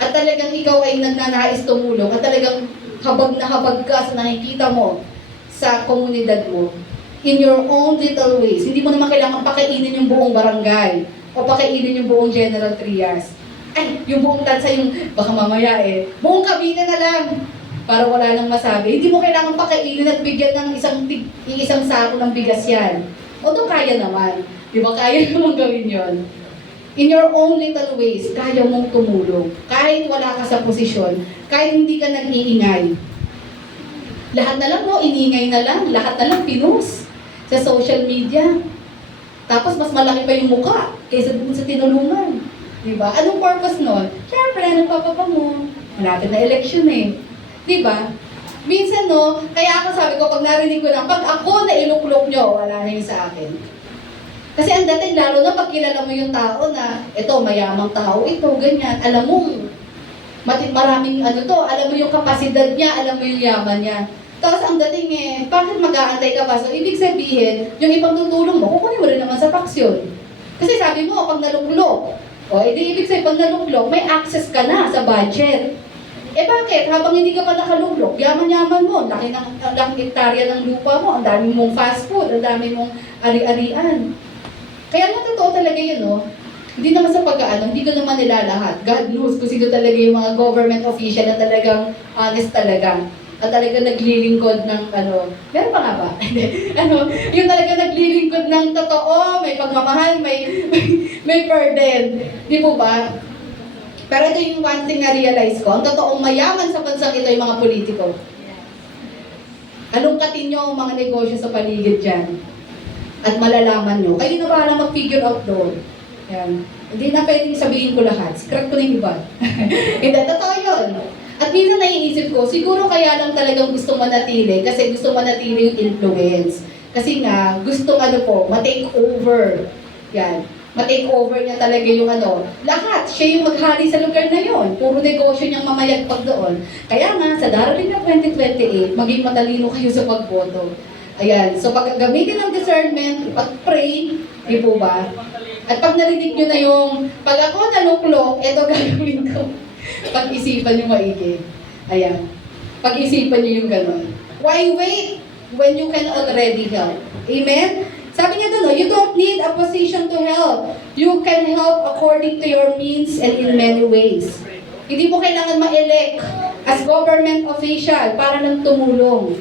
at talagang ikaw ay nagnanais tumulong, at talagang habag na habag ka sa nakikita mo sa komunidad mo, in your own little ways, hindi mo naman kailangan pakainin yung buong barangay, o pakainin yung buong General Trias. Ay, yung buong tansa, yung baka mamaya buong Cavite na lang, para wala nang masabi. Hindi mo kailangan pakainin at bigyan ng isang sako ng bigas yan. Although kaya naman. Di ba? Kaya naman gawin yon. In your own little ways, kaya mong tumulong. Kahit wala ka sa posisyon, kahit hindi ka nag-iingay. Lahat na lang iningay na lang. Lahat na lang pinost sa social media. Tapos mas malaki pa yung mukha kaysa dun sa tinulungan. Di ba? Anong purpose nun? Siyempre, nagpapabango. Malapit na election Di ba? Minsan kaya ako sabi ko, pag narinig ko lang, pag ako na iluklok nyo, wala na yun sa akin. Kasi ang dating, lalo na pag kilala mo yung tao na, ito, mayamang tao, ito, ganyan, alam mo, Maraming ano to, alam mo yung kapasidad niya, alam mo yung yaman niya. Tapos ang dating bakit mag-aantay ka pa? So, ibig sabihin, yung ibang tutulong mo, kukunin mo rin naman sa tax yun. Kasi sabi mo, pag naluklok, edi ibig sabihin, pag naluklok, may access ka na sa budget. Bakit? Habang hindi ka pa nakaluklok, yaman-yaman mo, laking hektarya ng lupa mo, ang dami mong fast food, ang dami mong ari-arian. Kaya nga totoo talaga yun, no? Hindi naman sa pag-aano, hindi ko naman nila lahat. God knows kung sino talaga yung mga government official na talagang honest talaga. At talaga naglilingkod ng meron pa nga ba? Yung talaga naglilingkod ng totoo, may pagmamahal, may burden. Di po ba? Pero ito yung one thing na realize ko, ang totoong mayaman sa bansang ito yung mga politiko. Alungkatin nyo ang mga negosyo sa paligid dyan. At malalaman nyo, kayo na bahala mag-figure out doon. Yan. Hindi na pwedeng sabihin ko lahat. Secret ko na yung iba. Hindi, totoo yun. At minsan naiisip ko, siguro kaya lang talagang gusto manatili kasi gusto manatili yung influence. Kasi nga, gusto ma-take over. Yan. Ma-take over niya talaga yung lahat. Siya yung maghari sa lugar na yon. Puro negosyo niyang mamayagpag doon. Kaya nga, sa darating na 2028, maging matalino kayo sa pagboto. Ayan. So, pag gamitin ng discernment, pag-pray, di po ba? At pag narinig nyo na yung, pag ako naluklok, ito gagawin ko. Pag-isipan nyo maigi. Ayan. Pag-isipan nyo yung gano'n. Why wait when you can already help? Amen? Sabi niya doon, you don't need a position to help. You can help according to your means and in many ways. Hindi mo kailangan ma-elect as government official para lang tumulong.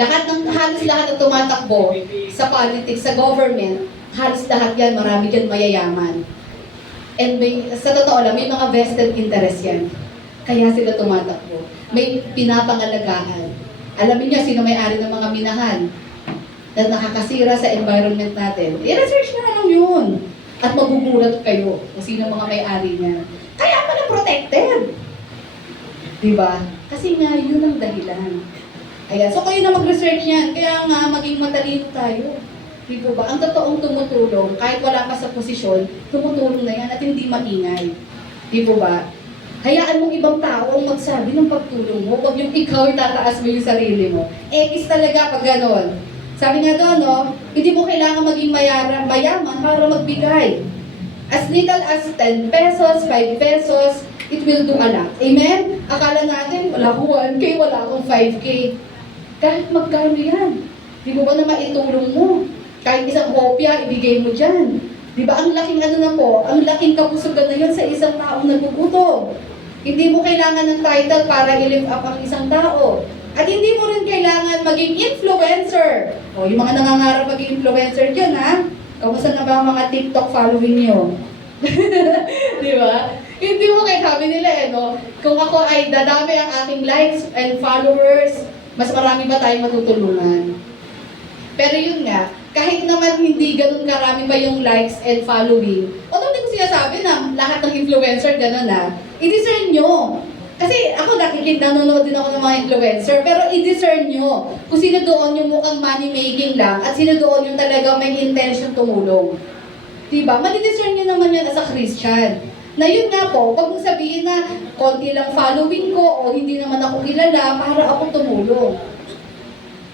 Halos lahat ng tumatakbo sa politics, sa government, halos lahat yan, marami dyan mayayaman. And sa totoo lang, may mga vested interest yan. Kaya sila tumatakbo. May pinapangalagaan. Alamin niya sino may-ari ng mga minahan na nakakasira sa environment natin. I-research na lang yun. At magugulat kayo kung sino mga may-ari niya. Kaya pala protected. Diba? Kasi nga, yun ang dahilan. Ayan. So kayo na mag-research yan. Kaya nga, maging matalino tayo. Di po ba? Ang totoong tumutulong, kahit wala ka sa posisyon, tumutulong na yan at hindi maingay. Di po ba? Hayaan mong ibang tao ang magsabi ng pagtulong mo, huwag yung ikaw tataas mo yung sarili mo. Ekis talaga pag ganon. Sabi nga doon, hindi mo kailangan maging mayaman para magbigay. As little as 10 pesos, 5 pesos, it will do a lot. Amen? Akala natin, wala ko 1K, wala akong 5K. Kahit magkano yan. Di mo ba na maitulong mo? Kahit isang kopya, ibigay mo dyan. Di ba ang laking ang laking kapusugan na yun sa isang taong nagugutom. Hindi mo kailangan ng title para i-lift up ang isang tao. At hindi mo rin kailangan maging influencer. Yung mga nangangarap maging influencer dyan, ha? Kamusta na ba ang mga TikTok following nyo? Di ba? Hindi mo sabi nila, kung ako ay dadami ang aking likes and followers, mas marami ba tayong matutulungan? Pero yun nga, kahit naman hindi ganun karami pa yung likes and following, although hindi ko sinasabi na lahat ng influencer ganun i-discern nyo. Kasi ako nanonood din ako ng mga influencer, pero i-discern nyo kung sino doon yung mukhang money making lang at sino doon yung talaga may intention tumulong. Diba? Madi-discern nyo naman yan as a Christian. Na yun nga po, pag mong sabihin na konti lang following ko o hindi naman ako kilala para ako tumulong.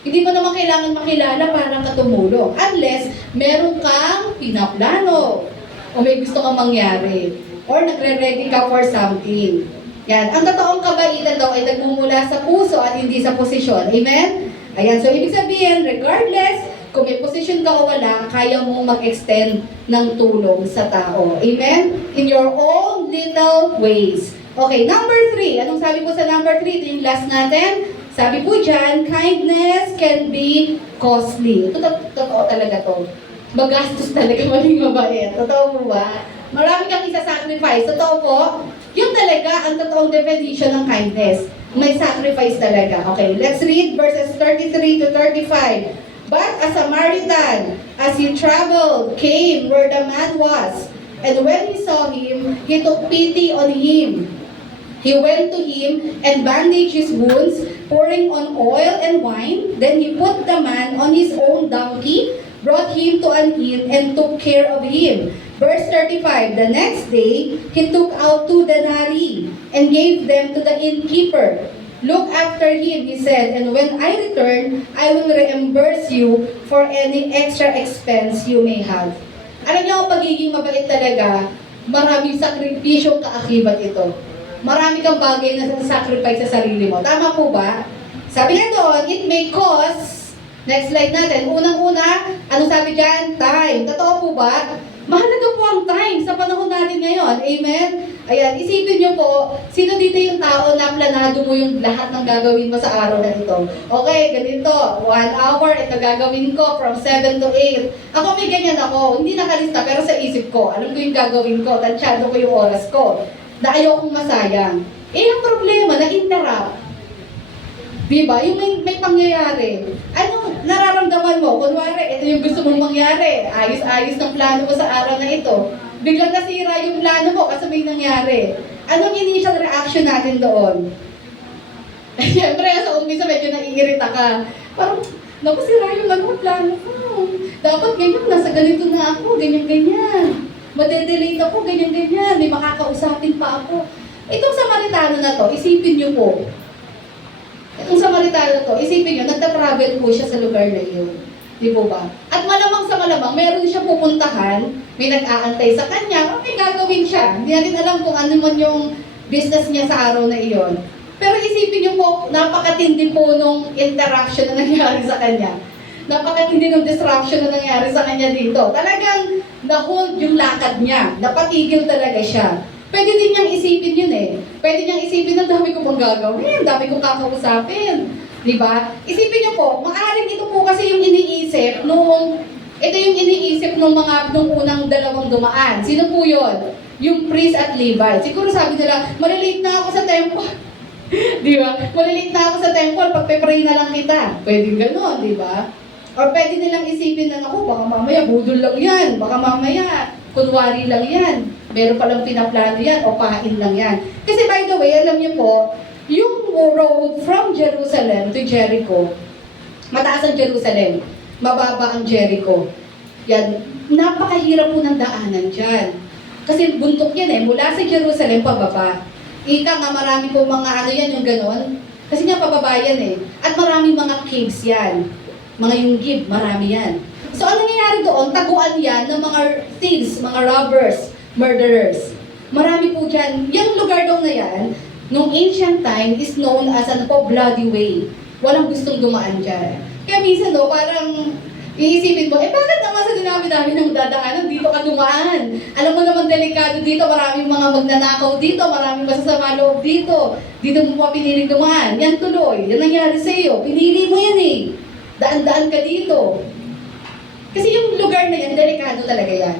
Hindi mo naman kailangan makilala para ka tumulong. Unless, meron kang pinaplano. O may gusto kang mangyari. Or nagre-ready ka for something. Yan. Ang totoong kabaitan daw ay nagmumula sa puso at hindi sa posisyon. Amen? Ayan. So, ibig sabihin, regardless, kung may posisyon ka o wala, kaya mong mag-extend ng tulong sa tao. Amen? In your own little ways. Okay, number 3. Anong sabi po sa number 3? Ito yung last natin. Sabi po dyan, kindness can be costly. Ito totoo talaga to. Magastos talaga maging mabait. Totoo po ba? Marami kang isa-sacrifice. Totoo po? Yung talaga ang totoong definition ng kindness. May sacrifice talaga. Okay, let's read verses 33 to 35. But a Samaritan, as he traveled, came where the man was. And when he saw him, he took pity on him. He went to him and bandaged his wounds, pouring on oil and wine. Then he put the man on his own donkey, brought him to an inn, and took care of him. Verse 35, the next day, he took out 2 denarii and gave them to the innkeeper. Look after him, he said, and when I return, I will reimburse you for any extra expense you may have. Alam niyo, ang pagiging mabait talaga, maraming sakripisyong kaakibat ito. Marami kang bagay na sacrifice sa sarili mo. Tama po ba? Sabi nga doon, it may cost. Next slide natin. Unang-una, ano sabi dyan? Time. Totoo po ba? Mahalaga po ang time sa panahon natin ngayon. Amen? Ayan, isipin nyo po, sino dito yung tao na planado mo yung lahat ng gagawin mo sa araw na ito? Okay, ganito, 1 hour, ito gagawin ko from 7 to 8. Ako may ganyan ako, hindi nakalista pero sa isip ko, alam ko yung gagawin ko, tansyado ko yung oras ko, na ayaw kong masayang. Eh, ang problema, na-interrupt. Diba? Yung may pangyayari. Anong nararamdaman mo? Kunwari, ito yung gusto mong mangyari. Ayos-ayos ng plano mo sa araw na ito. Biglang nasira yung plano mo kasi may nangyari. Anong initial reaction natin doon? Siyempre, sa umpisa medyo naiirita ka. Parang, naku, sira yung plano ko. Dapat ganyan, nasa ganito na ako, ganyan-ganyan. Madedelate ako, ganyan-ganyan. May makakausapin pa ako. Itong Samaritano na to, isipin niyo po. Itong Samaritano to, isipin nyo, nagta-travel po siya sa lugar na iyon. Di po ba? At malamang sa malamang, meron siya pupuntahan, may nag-aantay sa kanya, may gagawin siya. Hindi natin alam kung ano man yung business niya sa araw na iyon. Pero isipin nyo po, napakatindi po nung interaction na nangyari sa kanya. Napakatindi nung disruption na nangyari sa kanya dito. Talagang na-hold yung lakad niya, napatigil talaga siya. Pwede din niyang isipin yun eh. Pwede niyang isipin na dami ko pang gagawin, dami kong kakausapin. Diba? Isipin niyo po, maaaring ito po kasi yung iniisip ito yung iniisip nung unang dalawang dumaan. Sino po yun? Yung priest at Levite. Siguro sabi nila, malilate na ako sa temple. Diba? Malilate na ako sa temple, pagpe-pray na lang kita. Pwede gano'n, diba? Or pwede nilang isipin na, ako, baka mamaya budol lang yan, baka mamaya kunwari lang yan. Meron palang pinaplano yan o pahain lang yan. Kasi by the way, alam niyo po, yung road from Jerusalem to Jericho, mataas ang Jerusalem, mababa ang Jericho. Yan, napakahirap po ng daanan dyan. Kasi buntok yan eh, mula sa Jerusalem pababa. Ika nga marami po mga yung ganon. Kasi nga pababa yan eh. At maraming mga caves yan. Mga yunggib, marami yan. So ano nangyayari doon? Taguan yan ng mga thieves, mga robbers, murderers. Marami po dyan. Yung lugar daw na yan, nung ancient time, is known as bloody way. Walang gustong dumaan dyan. Kaya minsan parang iisipin mo, bakit naman sa dinami-dami ng dadaanan, dito ka dumaan? Alam mo naman delikado dito, maraming mga magnanakaw dito, maraming masasama loob dito. Dito mo pa piniling dumaan. Yan tuloy, yan nangyari sa iyo. Pinili mo yan eh. Daan-daan ka dito. Kasi yung lugar na yan, delikado talaga yan.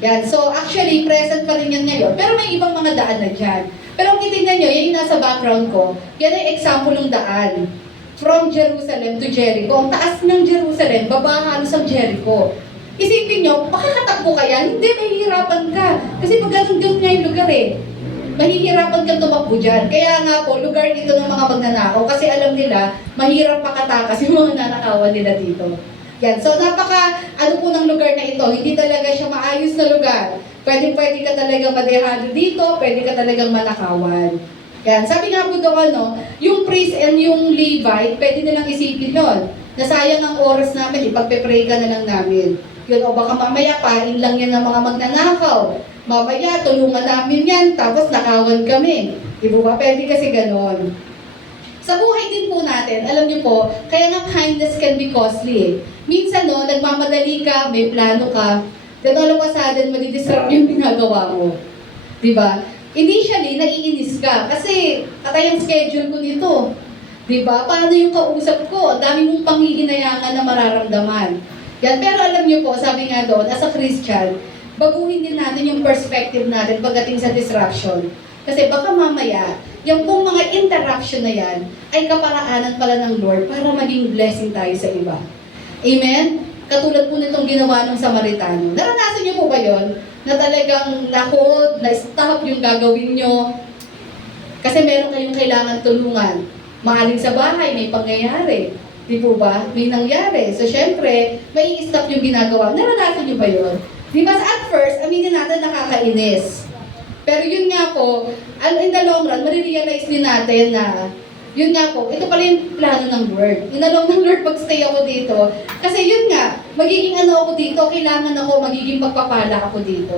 Yan. So actually, present pa rin yan ngayon. Pero may ibang mga daan na dyan. Pero kung titignan nyo, yan yung nasa background ko, yan ay example ng daan. From Jerusalem to Jericho. Ang taas ng Jerusalem, baba halos ang Jericho. Isipin nyo, makakatakbo ka yan? Hindi, mahihirapan ka. Kasi pag ganun nga yung lugar eh. Mahihirapan kang tumakbo dyan. Kaya nga po, lugar ito ng mga magnanakaw kasi alam nila, mahirap pakatakas yung mga nanakawan nila dito. Yan. So, ano po ng lugar na ito, hindi talaga siya maayos na lugar. Pwede ka talagang madehado dito, pwede ka talagang manakawan. Yan. Sabi nga po doon, yung priest and yung Levite, pwede nilang isipin yun. Nasayang ang oras namin, ipagpe-pray ka na lang namin. Yun, o baka mamaya, pain lang yan ng mga magnanakaw. Mamaya, tulungan namin yan, tapos nakawan kami. Di ba? Pwede kasi ganon. Sa buhay din po natin, alam niyo po, kaya nga kindness can be costly eh. Minsan nagmamadali ka, may plano ka, then all of a sudden, madidisrupt yung ginagawa mo. Di ba? Initially, naiinis ka kasi patay ang schedule ko nito. Diba? Paano yung kausap ko? Ang dami mong panghihinayangan na mararamdaman. Yan. Pero alam niyo po, sabi nga doon, as a Christian, baguhin din natin yung perspective natin pagdating sa disruption. Kasi baka mamaya, yung pong mga interaction na yan, ay kaparaanan pala ng Lord para maging blessing tayo sa iba. Amen? Katulad po nitong ginawa ng Samaritano. Naranasan niyo po ba yon? Na talagang na-hold, na-stop yung gagawin nyo. Kasi meron kayong kailangan tulungan. Maaling sa bahay, may pangyayari. Di po ba? May nangyari. So, syempre, may i-stop yung ginagawa. Naranasan nyo ba yun? Di ba at first, aminin natin nakakainis. Pero yun nga po, in the long run, marirealize din natin na yun nga po, ito pala yung plano ng Lord. Inalong ng Lord pag-stay ako dito. Kasi yun nga, magiging ano ako dito, kailangan ako, magiging pagpapala ako dito.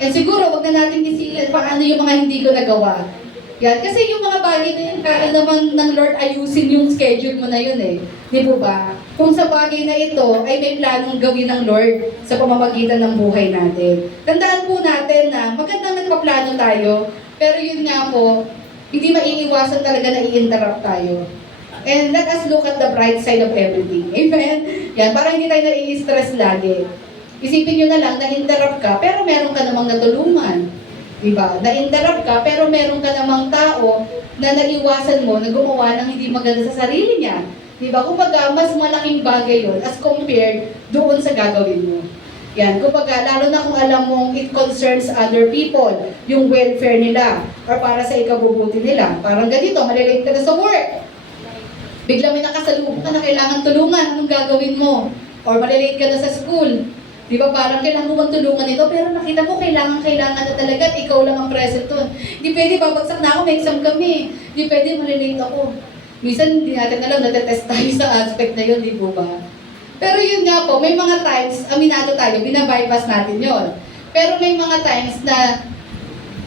And siguro, wag na natin isipin paano yung mga hindi ko nagawa. Yan, kasi yung mga bagay na yun, kaya naman ng Lord ayusin yung schedule mo na yun eh. Di po ba? Kung sa bagay na ito ay may planong gawin ng Lord sa pamamagitan ng buhay natin. Tandaan po natin na magandang nagpaplano tayo, pero yun nga po, hindi maiiwasan talaga na i-interrupt tayo. And let us look at the bright side of everything. Amen? Yan, para hindi tayo nai-stress lagi. Isipin nyo na lang, na-interrupt ka, pero meron ka namang natulungan. Diba? Na-interrupt ka, pero meron ka namang tao na naiwasan mo, na gumawa ng hindi maganda sa sarili niya. Diba? Kumbaga, mas malaking bagay yon as compared doon sa gagawin mo. Yan, kumbaga, lalo na kung alam mong it concerns other people, yung welfare nila, or para sa ikabubuti nila. Parang ganito, malilate ka na sa work. Bigla may nakasalubong ka na kailangan tulungan, anong gagawin mo? Or malilate ka na sa school. Di ba parang kailangan mo magtulungan ito, pero nakita mo kailangan na talaga at ikaw lang ang present doon. Hindi pwede, babagsak na ako, may exam kami. Hindi pwede, malilate ako. Minsan, hindi natin alam, natetest tayo sa aspect na yun, di po ba? Pero yun nga po, may mga times, aminado tayo, binabypass natin yon. Pero may mga times na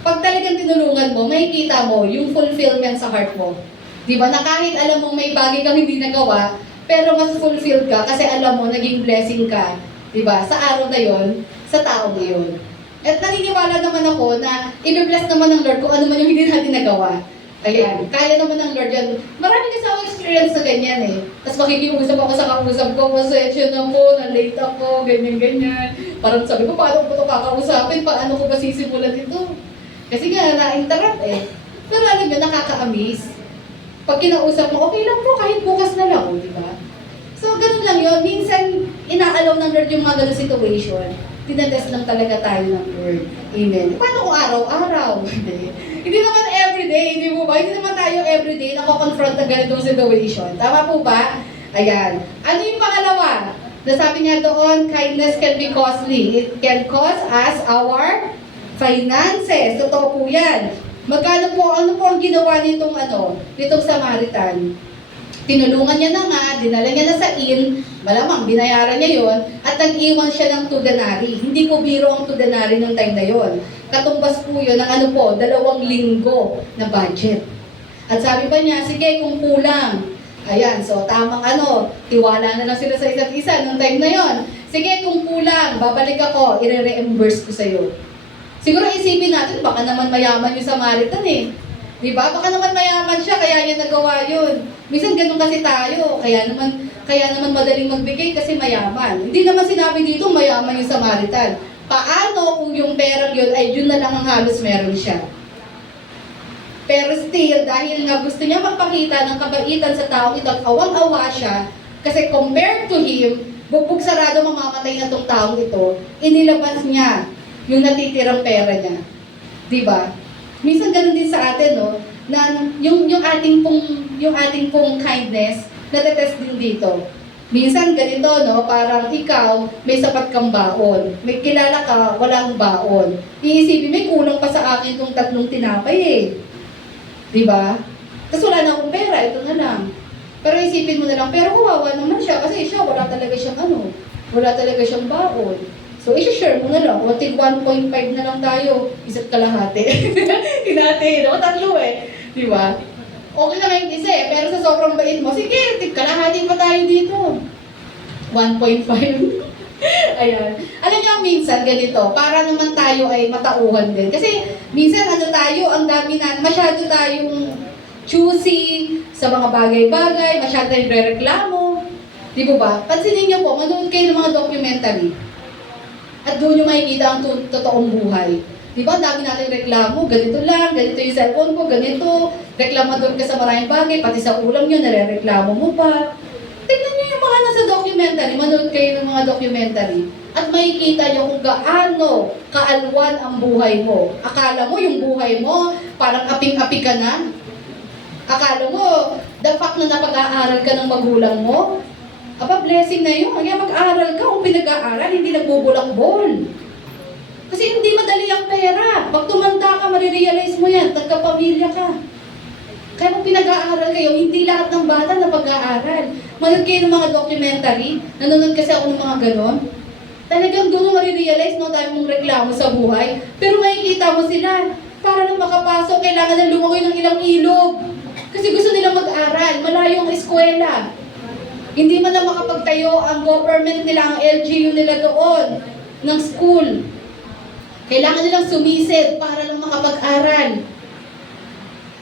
pag talagang tinulungan mo, makikita mo yung fulfillment sa heart mo. Di ba? Na kahit alam mo may bagay kang hindi nagawa, pero mas fulfilled ka kasi alam mo, naging blessing ka. Di ba? Sa araw na yon, sa tao na yon. At naniniwala naman ako na i-bless naman ng Lord kung ano man yung hindi natin nagawa. Ayan, kaya naman ng Lord yan. Marami kasi ako experience na ganyan eh. Tapos makikiusap ako sa kausap ko, pasensya na po, na-late ako, ganyan-ganyan. Parang sabi ko, paano ko ito kakausapin? Paano ko ba sisimulan ito? Kasi nga, na-interrupt eh. Pero alam nyo, nakaka-amaze. Pag kinausap mo, okay lang po, kahit bukas na lang, di ba? So, ganun lang yun. Minsan, inaalaw ng Lord yung mga ganun situation. Tinatest lang talaga tayo ng Lord. Amen. Paano kung araw-araw? Hindi naman everyday, hindi po ba? Hindi naman tayo everyday nako-confront ng ganitong situation. Tama po ba? Ayan. Ano yung pangalawa? Nasabi niya doon, kindness can be costly. It can cost us our finances. Totoo po yan. Magkano po, ano po ang ginawa nitong Samaritan? Tinulungan niya na nga, dinala niya na sa inn, malamang binayaran niya yon at nag-iwan siya ng 2 denari. Hindi ko biro ang 2 denari ng time na yon. Katumbas po yun ng 2 linggo na budget. At sabi pa niya, sige kung kulang. Ayan, so tamang tiwala na lang sila sa isa't isa nung time na yon. Sige kung kulang, babalik ako, i-reimburse ko sa'yo. Siguro isipin natin, baka naman mayaman yung Samaritan eh. Diba? Baka naman mayaman siya, kaya niya nagawa yun. Minsan ganun kasi tayo, kaya naman madaling magbigay kasi mayaman. Hindi naman sinabi dito mayaman yung Samaritan. Paano kung yung perang yun ay yun na lang ang halos meron siya? Pero still, dahil nga gusto niya magpakita ng kabaitan sa taong ito at awang-awa siya, kasi compared to him, bubog sarado mamamatay na tong taong ito, inilabas niya yung natitirang pera niya. Diba? Minsan ganun din sa atin, no? Na yung ating pong kindness, natetest din dito. Minsan ganito, no? Parang ikaw, may sapat kang baon. May kilala ka, walang baon. Iisipin, may kulang pa sa akin itong 3 tinapay eh. Diba? Tapos wala na akong pera, ito na lang. Pero isipin mo na lang, pero kawawa naman siya kasi siya, wala talaga siyang baon. So, isi-share mo na lang. O, tig 1.5 na lang tayo. Isa't kalahati. Hinati, no? 3 eh. Di ba? Okay na yung isa eh. Pero sa sobrang bait mo, sige, tig kalahati pa tayo dito. 1.5. Ayan. Alam niyo, minsan ganito, para naman tayo ay matauhan din. Kasi, minsan tayo, ang dami na, masyado tayong choosy sa mga bagay-bagay, masyado tayong re-reklamo. Di ba ba? Pansinin niyo po, manood kayo ng mga documentary. At doon yung makikita ang totoong buhay. Di ba, dami natin reklamo, ganito lang, ganito yung cellphone ko, ganito. Reklamador ka sa maraming bagay, pati sa ulam nyo, nare-reklamo mo pa. Tignan nyo yung mga nasa documentary, manood kayo ng mga documentary. At makikita nyo kung gaano kaalwan ang buhay mo. Akala mo yung buhay mo, parang aping-api ka na. Akala mo, the fact na napag-aaral ka ng magulang mo, Aba, blessing na yun. Kaya mag-aral ka kung pinag-aaral, hindi nagbubulak-bol. Kasi hindi madali ang pera. Pag tumanda ka, marirealize mo yan, nagkapamilya ka. Kaya kung pinag-aaral kayo, hindi lahat ng bata na pag-aaral. Manood kayo ng mga documentary, nanonood kasi ako ng mga ganon. Talagang doon mo marirealize, no, dahil mong reklamo sa buhay. Pero makikita mo sila, para nang makapasok, kailangan na lumangoy ng ilang ilog. Kasi gusto nilang mag-aral, malayo ang eskwela. Hindi man na makapagtayo ang government nila, ang LGU nila doon, ng school. Kailangan nilang sumisid para lang makapag-aral.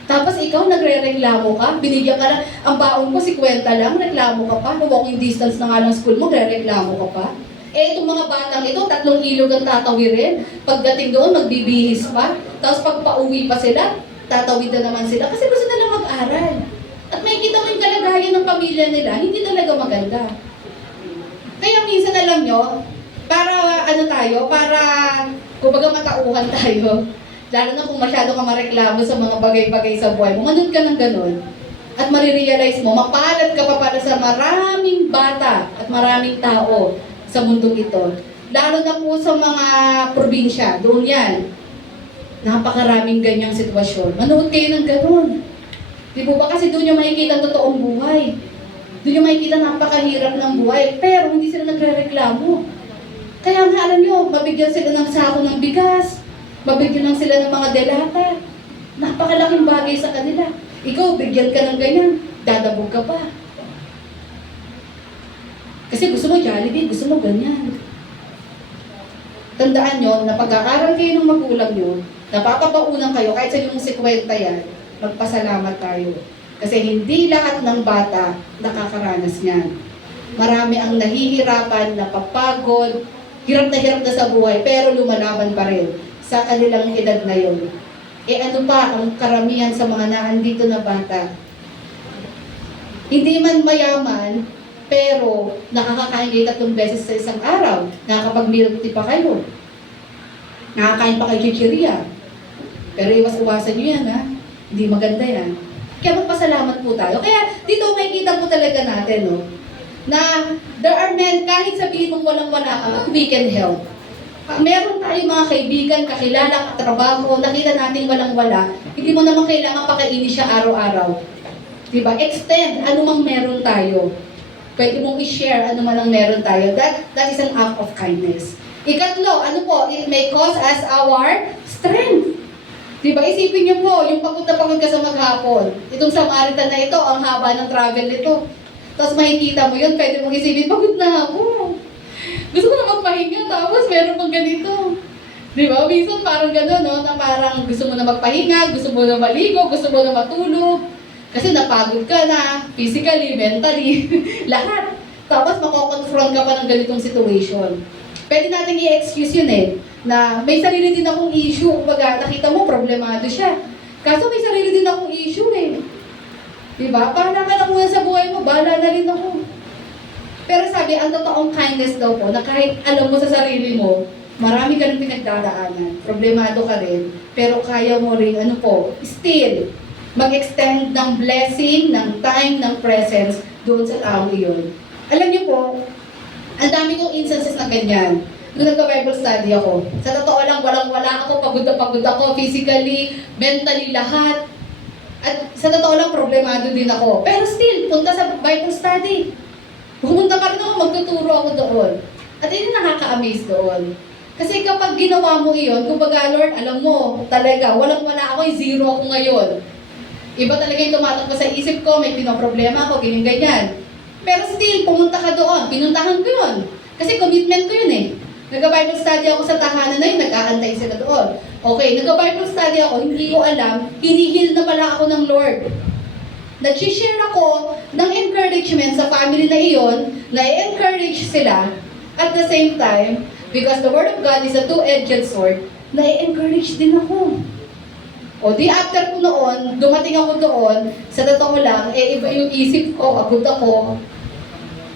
Tapos ikaw, nagre-reklamo ka, binigyan ka lang, ang baon mo, 50 lang, reklamo ka pa, walking distance na nga ng school mo, nagre-reklamo ka pa. Eh, itong mga batang ito, 3 ilog ang tatawirin. Pagdating doon, magbibihis pa. Tapos pag pauwi pa sila, tatawid na naman sila kasi gusto nila mag-aral. At may kita mo yung kalagayan ng pamilya nila, hindi talaga maganda. Kaya minsan alam nyo, para kumbaga matauhan tayo. Lalo na kung masyado ka mareklamo sa mga bagay-bagay sa buhay mo, manood ka ng ganun. At marirealize mo, mapalad ka pa para sa maraming bata at maraming tao sa mundong ito. Lalo na po sa mga probinsya, doon yan. Napakaraming ganyang sitwasyon. Manood kayo ng ganun. Di ba kasi doon yung makikita ang totoong buhay. Doon yung makikita napakahirap ng buhay. Pero hindi sila nagre-reklamo. Kaya nga alam nyo, mabigyan sila ng sako ng bigas. Mabigyan lang sila ng mga delata. Napakalaking bagay sa kanila. Ikaw, bigyan ka ng ganyan. Dadabog ka pa. Kasi gusto mo Jollibee, gusto mo ganyan. Tandaan nyo, na pag-aaral kayo ng magulang nyo, napapabaunan kayo, kahit sa yung 50 yan, magpasalamat tayo. Kasi hindi lahat ng bata nakakaranas niyan. Marami ang nahihirapan, napapagod, hirap na sa buhay, pero lumalaban pa rin sa kanilang edad na yun. Eh ano pa ang karamihan sa mga naandito na bata? Hindi man mayaman, pero nakakakain kayo 3 beses sa isang araw. Nakakapag-milk tea pa kayo. Nakakain pa kayo chichirya. Pero iwas-iwasan nyo yan, ha? Hindi maganda yan. Kaya magpasalamat po tayo. Kaya dito makikita po talaga natin, no? Na there are men, kahit sabihin mong walang-wala ka, we can help. Meron tayong mga kaibigan, kakilala, katrabaho, nakita natin walang-wala, hindi mo naman kailangan pakainin siya araw-araw. Diba? Extend, anumang meron tayo. Pwede mong i-share ano man ang meron tayo. That is an act of kindness. Ikatlo, ano po? It may cause us our strength. Diba? Isipin niyo po, yung pagod na pagod ka sa maghapon. Itong Samaritan na ito, ang haba ng travel nito. Tapos makikita mo yun, pwede mong isipin, pagod na ako. Gusto ko na magpahinga, tapos meron pang ganito. Diba? Minsan parang gano'n, no? Na parang gusto mo na magpahinga, gusto mo na maligo, gusto mo na matulog. Kasi napagod ka na, physically, mentally, lahat. Tapos mako-confront ka pa ng ganitong situation. Pwede natin i-excuse yun eh, na may sarili din akong issue, kumbaga nakita mo, problemado siya. Kaso may sarili din akong issue eh. Diba? Bahala ka na muna sa buhay mo, bahala na rin ako. Pero sabi, ang totoong kindness daw po, na kahit alam mo sa sarili mo, marami ka rin pinagdadaanan, problemado ka rin, pero kaya mo rin, still, mag-extend ng blessing, ng time, ng presence doon sa tao iyon. Alam niyo po, ang dami kong instances na ganyan. Nung nagka-Bible study ako, sa totoo lang, walang-wala ako, pagod na pagod ako, physically, mentally, lahat. At sa totoo lang, problemado din ako. Pero still, punta sa Bible study. Pumunta pa rin ako, magtuturo ako doon. At yun yung nakaka-amaze doon. Kasi kapag ginawa mo iyon, kumbaga, Lord, alam mo, talaga, walang-wala ako, zero ako ngayon. Iba talaga yung tumatakbo sa isip ko, may pinoproblema ako, ganyan-ganyan. Pero still, pumunta ka doon, pinuntahan ko yun. Kasi commitment ko yun eh. Nagka-Bible study ako sa tahanan na yun, nag-aantay sila doon. Okay, nagka-Bible study ako, hindi ko alam, hinihil na pala ako ng Lord. Nag-share ako ng encouragement sa family na iyon, na i-encourage sila, at the same time, because the Word of God is a two-edged sword, na i-encourage din ako. O di after ko noon, dumating ako doon, sa totoo lang, iba yung isip ko, abot ako,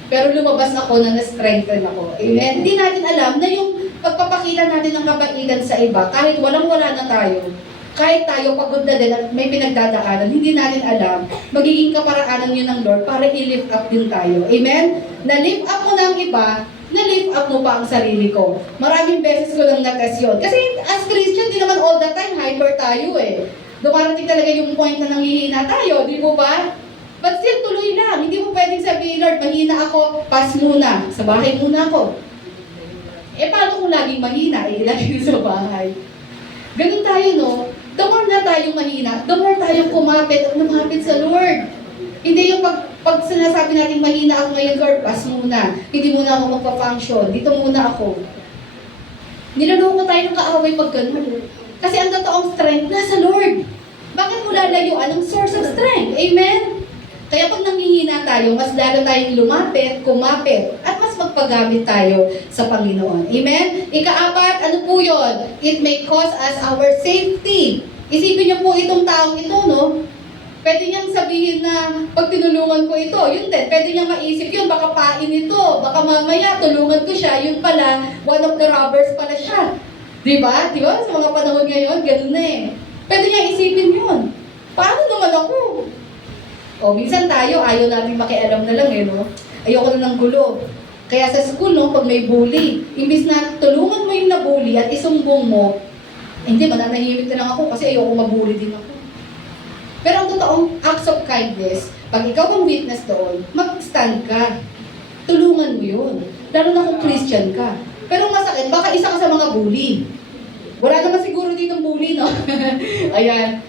pero lumabas ako na na-strengthen ako. Amen? Hindi natin alam na yung pagpapakita natin ng kabaitan sa iba, kahit walang-wala na tayo, kahit tayo pagod na din at may pinagdadaanan, hindi natin alam, magiging kaparaanan yun ng Lord para i-lift up din tayo. Amen? Na-lift up mo na ang iba, na-lift up mo pa ang sarili ko. Maraming beses ko lang na-test yun. Kasi as Christian, di naman all the time hyper tayo eh. Dumarating talaga yung point na nanghihina tayo, di mo ba? But still, tuloy lang. Hindi mo pwedeng sabihin, Lord, mahina ako, pass muna. Sa bahay muna ako. Paano kung laging mahina? Laging sa bahay. Ganun tayo, no? The more na tayong mahina, the more tayong kumapit at lumapit sa Lord. Hindi yung pag sinasabi natin mahina ako ngayon, Lord, pass muna. Hindi muna ako magpa-function. Dito muna ako. Niloloko tayo ng kaaway pag ganun. Kasi ang totoong strength nasa Lord. Bakit mo lalayuan ang source of strength? Amen? Kaya pag nanghihina tayo, mas lalo tayong lumapit, kumapit, at mas magpagamit tayo sa Panginoon. Amen? Ika-apat, ano po yun? It may cost us our safety. Isipin niyo po itong taong ito, no? Pwede niyang sabihin na, pag tinulungan ko ito, yun din. Pwede niyang maisip yun, baka pain ito. Baka mamaya, tulungan ko siya. Yun pala, one of the robbers pala siya. Diba? Diba? Sa mga panahon ngayon, ganun na eh. Pwede niyang isipin yun. Paano naman ako? O, minsan tayo, ayaw natin makialam na lang eh, no? Ayoko na ng gulo. Kaya sa school, no, pag may bully, imbis na tulungan mo yung nabully at isumbong mo, hindi, mananahimik na lang ako kasi ayoko mabully din ako. Pero ang totoong acts of kindness, pag ikaw ang witness doon, mag-stand ka. Tulungan mo yun. Lalo na kung Christian ka. Pero masakit, baka isa ka sa mga bully. Wala naman siguro ditong bully, no? Ayan.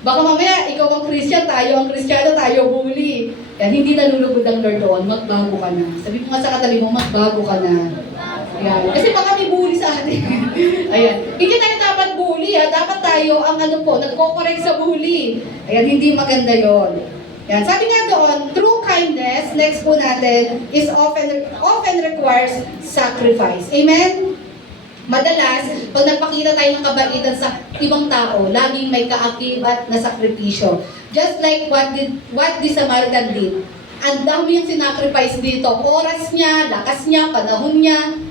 Baka mamaya, ikaw ang Christian, tayo ang Kristiyano, tayo bully. Yan, hindi nalulugod ang Lord doon, magbago ka na. Sabi mo nga sa katabi mo, magbago ka na. Ayan. Kasi baka may bully sa atin. Ayan. Hindi tayo dapat bully, ha? Dapat tayo ang ano po, nagko-correct sa bully. Ayan, hindi maganda yon. Yan. Sabi nga doon, true kindness, next po natin, is often requires sacrifice. Amen? Madalas, pag nagpakita tayo ng kabaitan sa ibang tao, laging may kaakibat na sakripisyo. Just like what the Samaritan did. Ang dami yung sinacrifice dito. Oras niya, lakas niya, panahon niya.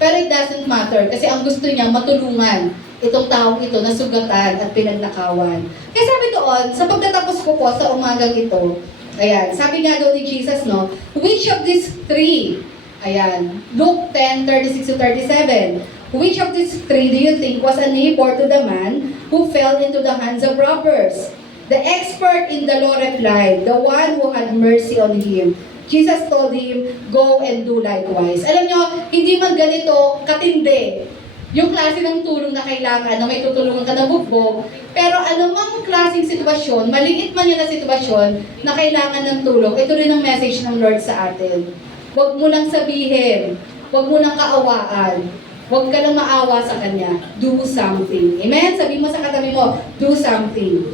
Pero it doesn't matter kasi ang gusto niya matulungan itong taong ito na sugatan at pinagnakawan. Kaya sabi doon, sa pagtatapos ko po sa umagang ito, ayan, sabi nga doon ni Jesus, no, which of these three, ayan, Luke 10:36-37, which of these three do you think was a neighbor to the man who fell into the hands of robbers? The expert in the law replied, the one who had mercy on him. Jesus told him, go and do likewise. Alam nyo, hindi man ganito katindi yung klase ng tulong na kailangan na may tutulungan ka na bugbog, pero anumang klaseng sitwasyon, maliit man yun na sitwasyon na kailangan ng tulong, ito rin ang message ng Lord sa atin. Huwag mo lang sabihin, huwag mo lang kaawaan, huwag ka lang maawa sa Kanya. Do something. Amen? Sabi mo sa katabi mo, do something.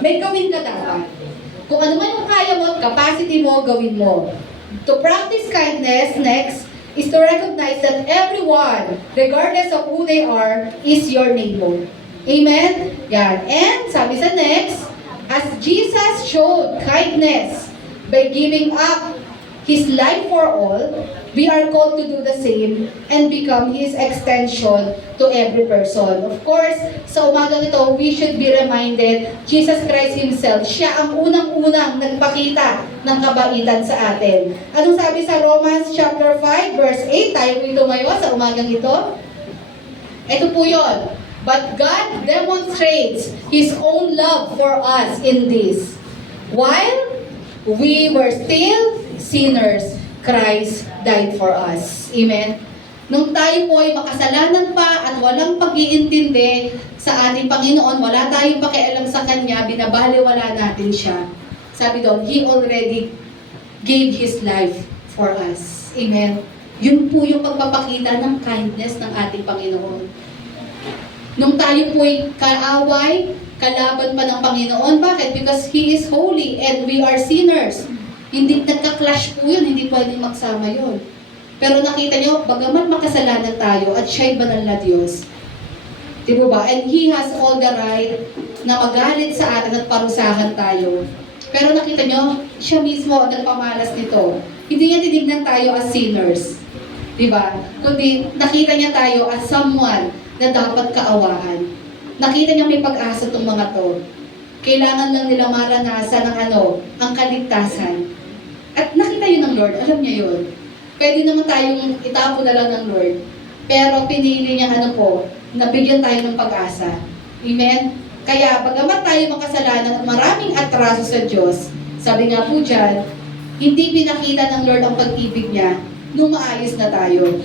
May gawin ka dapat. Kung ano man yung kaya mo, capacity mo, gawin mo. To practice kindness, next, is to recognize that everyone, regardless of who they are, is your neighbor. Amen? Yan. And, sabi sa next, as Jesus showed kindness by giving up His life for all, we are called to do the same and become His extension to every person. Of course, sa umagang ito, we should be reminded, Jesus Christ Himself, siya ang unang-unang nagpakita ng kabaitan sa atin. Anong sabi sa Romans chapter 5, verse 8? Tayo po ito ngayon sa umagang ito. Ito po yun. But God demonstrates His own love for us in this. While we were still sinners, Christ died for us. Amen? Nung tayo po ay makasalanan pa at walang pag-iintindi sa ating Panginoon, wala tayong pakialam sa Kanya, binabaliwala natin siya. Sabi doon, He already gave His life for us. Amen? Yun po yung pagpapakita ng kindness ng ating Panginoon. Nung tayo po ay kaaway, kalaban pa ng Panginoon, bakit? Because He is holy and we are sinners. Hindi nagka-clash po yun, hindi pwedeng magsama yun. Pero nakita nyo, bagamat makasalanan tayo at siya'y banal na Diyos. Di ba? And He has all the right na magalit sa atin at parusahan tayo. Pero nakita nyo, siya mismo ang nagpamalas nito. Hindi niya tinignan tayo as sinners. Di ba? Kundi nakita niya tayo as someone na dapat kaawahan. Nakita niya may pag-asa itong mga to. Kailangan lang nila maranasan ang kaligtasan. At nakita yun ng Lord, alam niya yun. Pwede naman tayong itapo na lang ng Lord. Pero pinili niya nabigyan tayo ng pag-asa. Amen? Kaya, bagamat tayo makasalanan at maraming atraso sa Diyos, sabi nga po dyan, hindi pinakita ng Lord ang pag-ibig niya nung maayos na tayo.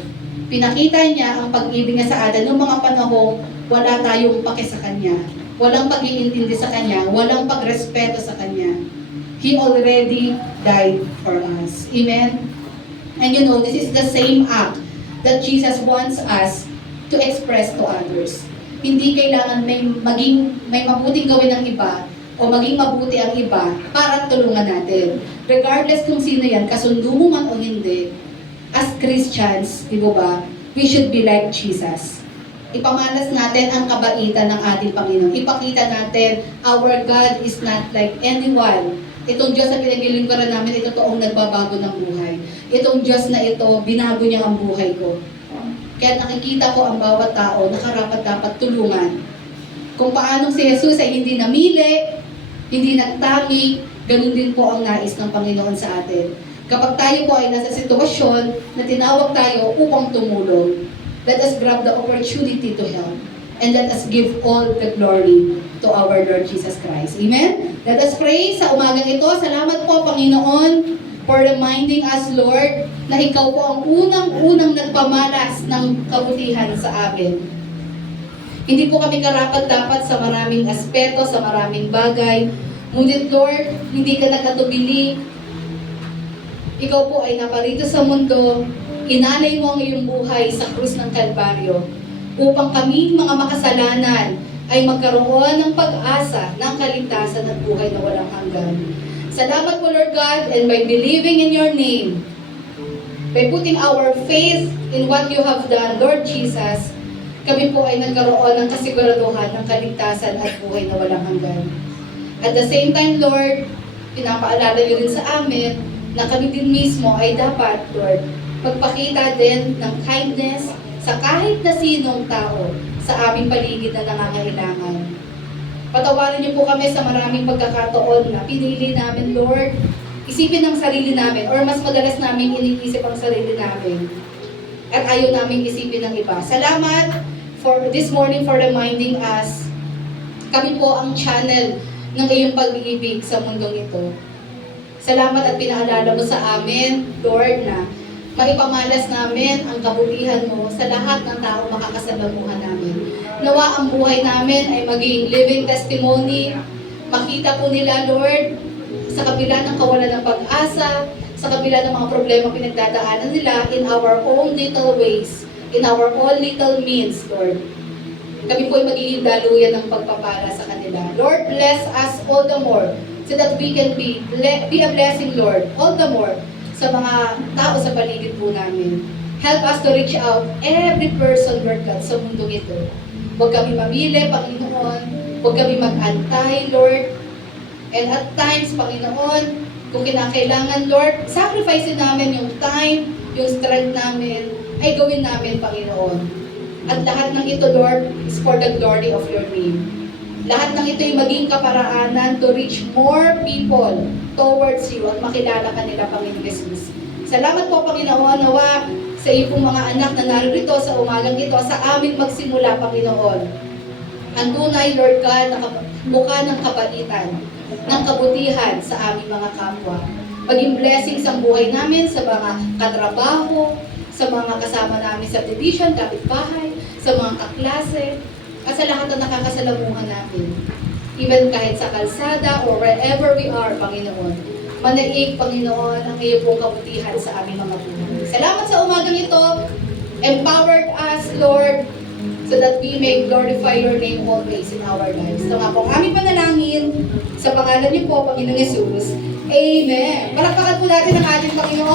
Pinakita niya ang pag-ibig niya sa atin nung mga panahong wala tayong pake sa Kanya. Walang pag-iintindi sa Kanya, walang pagrespeto sa Kanya. He already died for us. Amen? And this is the same act that Jesus wants us to express to others. Hindi kailangan may mabuting gawin ng iba o maging mabuti ang iba para tulungan natin. Regardless kung sino yan, kasundo mo man o hindi, as Christians, di ba, we should be like Jesus. Ipamalas natin ang kabaitan ng ating Panginoon. Ipakita natin, our God is not like anyone. Itong Diyos na pinaglilingkuran namin, ito toong nagbabago ng buhay. Itong Diyos na ito, binago niya ang buhay ko. Kaya nakikita ko ang bawat tao na karapat-dapat tulungan. Kung paanong si Jesus ay hindi namili, hindi nagtami, ganun din po ang nais ng Panginoon sa atin. Kapag tayo po ay nasa sitwasyon na tinawag tayo upang tumulong, let us grab the opportunity to help. And let us give all the glory to our Lord Jesus Christ. Amen? Let us pray sa umagang ito. Salamat po, Panginoon, for reminding us, Lord, na Ikaw po ang unang-unang nagpamalas ng kabutihan sa amin. Hindi po kami karapat-dapat sa maraming aspeto, sa maraming bagay. Ngunit, Lord, hindi ka nakatubili. Ikaw po ay naparito sa mundo. Inalay mo ang iyong buhay sa krus ng Kalbaryo upang kami, mga makasalanan, ay magkaroon ng pag-asa ng kaligtasan at buhay na walang hanggan. Salamat po, Lord God, and by believing in your name, by putting our faith in what you have done, Lord Jesus, kami po ay nagkaroon ng kasiguraduhan ng kaligtasan at buhay na walang hanggan. At the same time, Lord, pinapaalala niyo rin sa amin na kami din mismo ay dapat, Lord, magpakita din ng kindness sa kahit na sinong tao sa aming paligid na nangangailangan. Patawarin niyo po kami sa maraming pagkakataon na pinili namin, Lord, isipin ang sarili namin or mas madalas namin iniisip ang sarili namin at ayaw namin isipin ng iba. Salamat for this morning for reminding us, kami po ang channel ng iyong pag-ibig sa mundong ito. Salamat at pinaalala mo sa amin, Lord, na maipamalas namin ang kabutihan mo sa lahat ng tao makakasalamuhan namin. Nawa ang buhay namin ay maging living testimony. Makita po nila, Lord, sa kabila ng kawalan ng pag-asa, sa kabila ng mga problema pinagdadaanan nila, in our own little ways, in our own little means, Lord. Kami po ay magiging daluyan ng pagpapala sa kanila. Lord, bless us all the more so that we can be a blessing, Lord, all the more sa mga tao sa paligid po namin. Help us to reach out every person, Lord God, sa mundong ito. Huwag kami mamili, Panginoon. Huwag kami mag-antay, Lord. And at times, Panginoon, kung kinakailangan, Lord, sacrifice namin yung time, yung strength namin, ay gawin namin, Panginoon. At lahat ng ito, Lord, is for the glory of your name. Lahat ng ito ay maging kaparaanan to reach more people towards you at makilala ka nila, Panginoon Jesus. Salamat po, Panginoon, nawa sa iyo pong mga anak na narito sa umagang ito, sa amin magsimula, Panginoon. Ang tunay, Lord God, na mukha ng kabaitan, ng kabutihan sa aming mga kapwa. Maging blessings ang buhay namin sa mga katrabaho, sa mga kasama namin sa division, kapitbahay, sa mga kaklase, at sa lahat na nakakasalamuhan natin. Even kahit sa kalsada or wherever we are, Panginoon. Manaig, Panginoon, ang iyo pong kabutihan sa aming mga buhay. Salamat sa umagang ito. Empowered us, Lord, so that we may glorify your name always in our lives. Ito nga po ang aming panalangin sa pangalan niyo po, Panginoong Jesus. Amen. Palakpakan po natin ang ating Panginoon.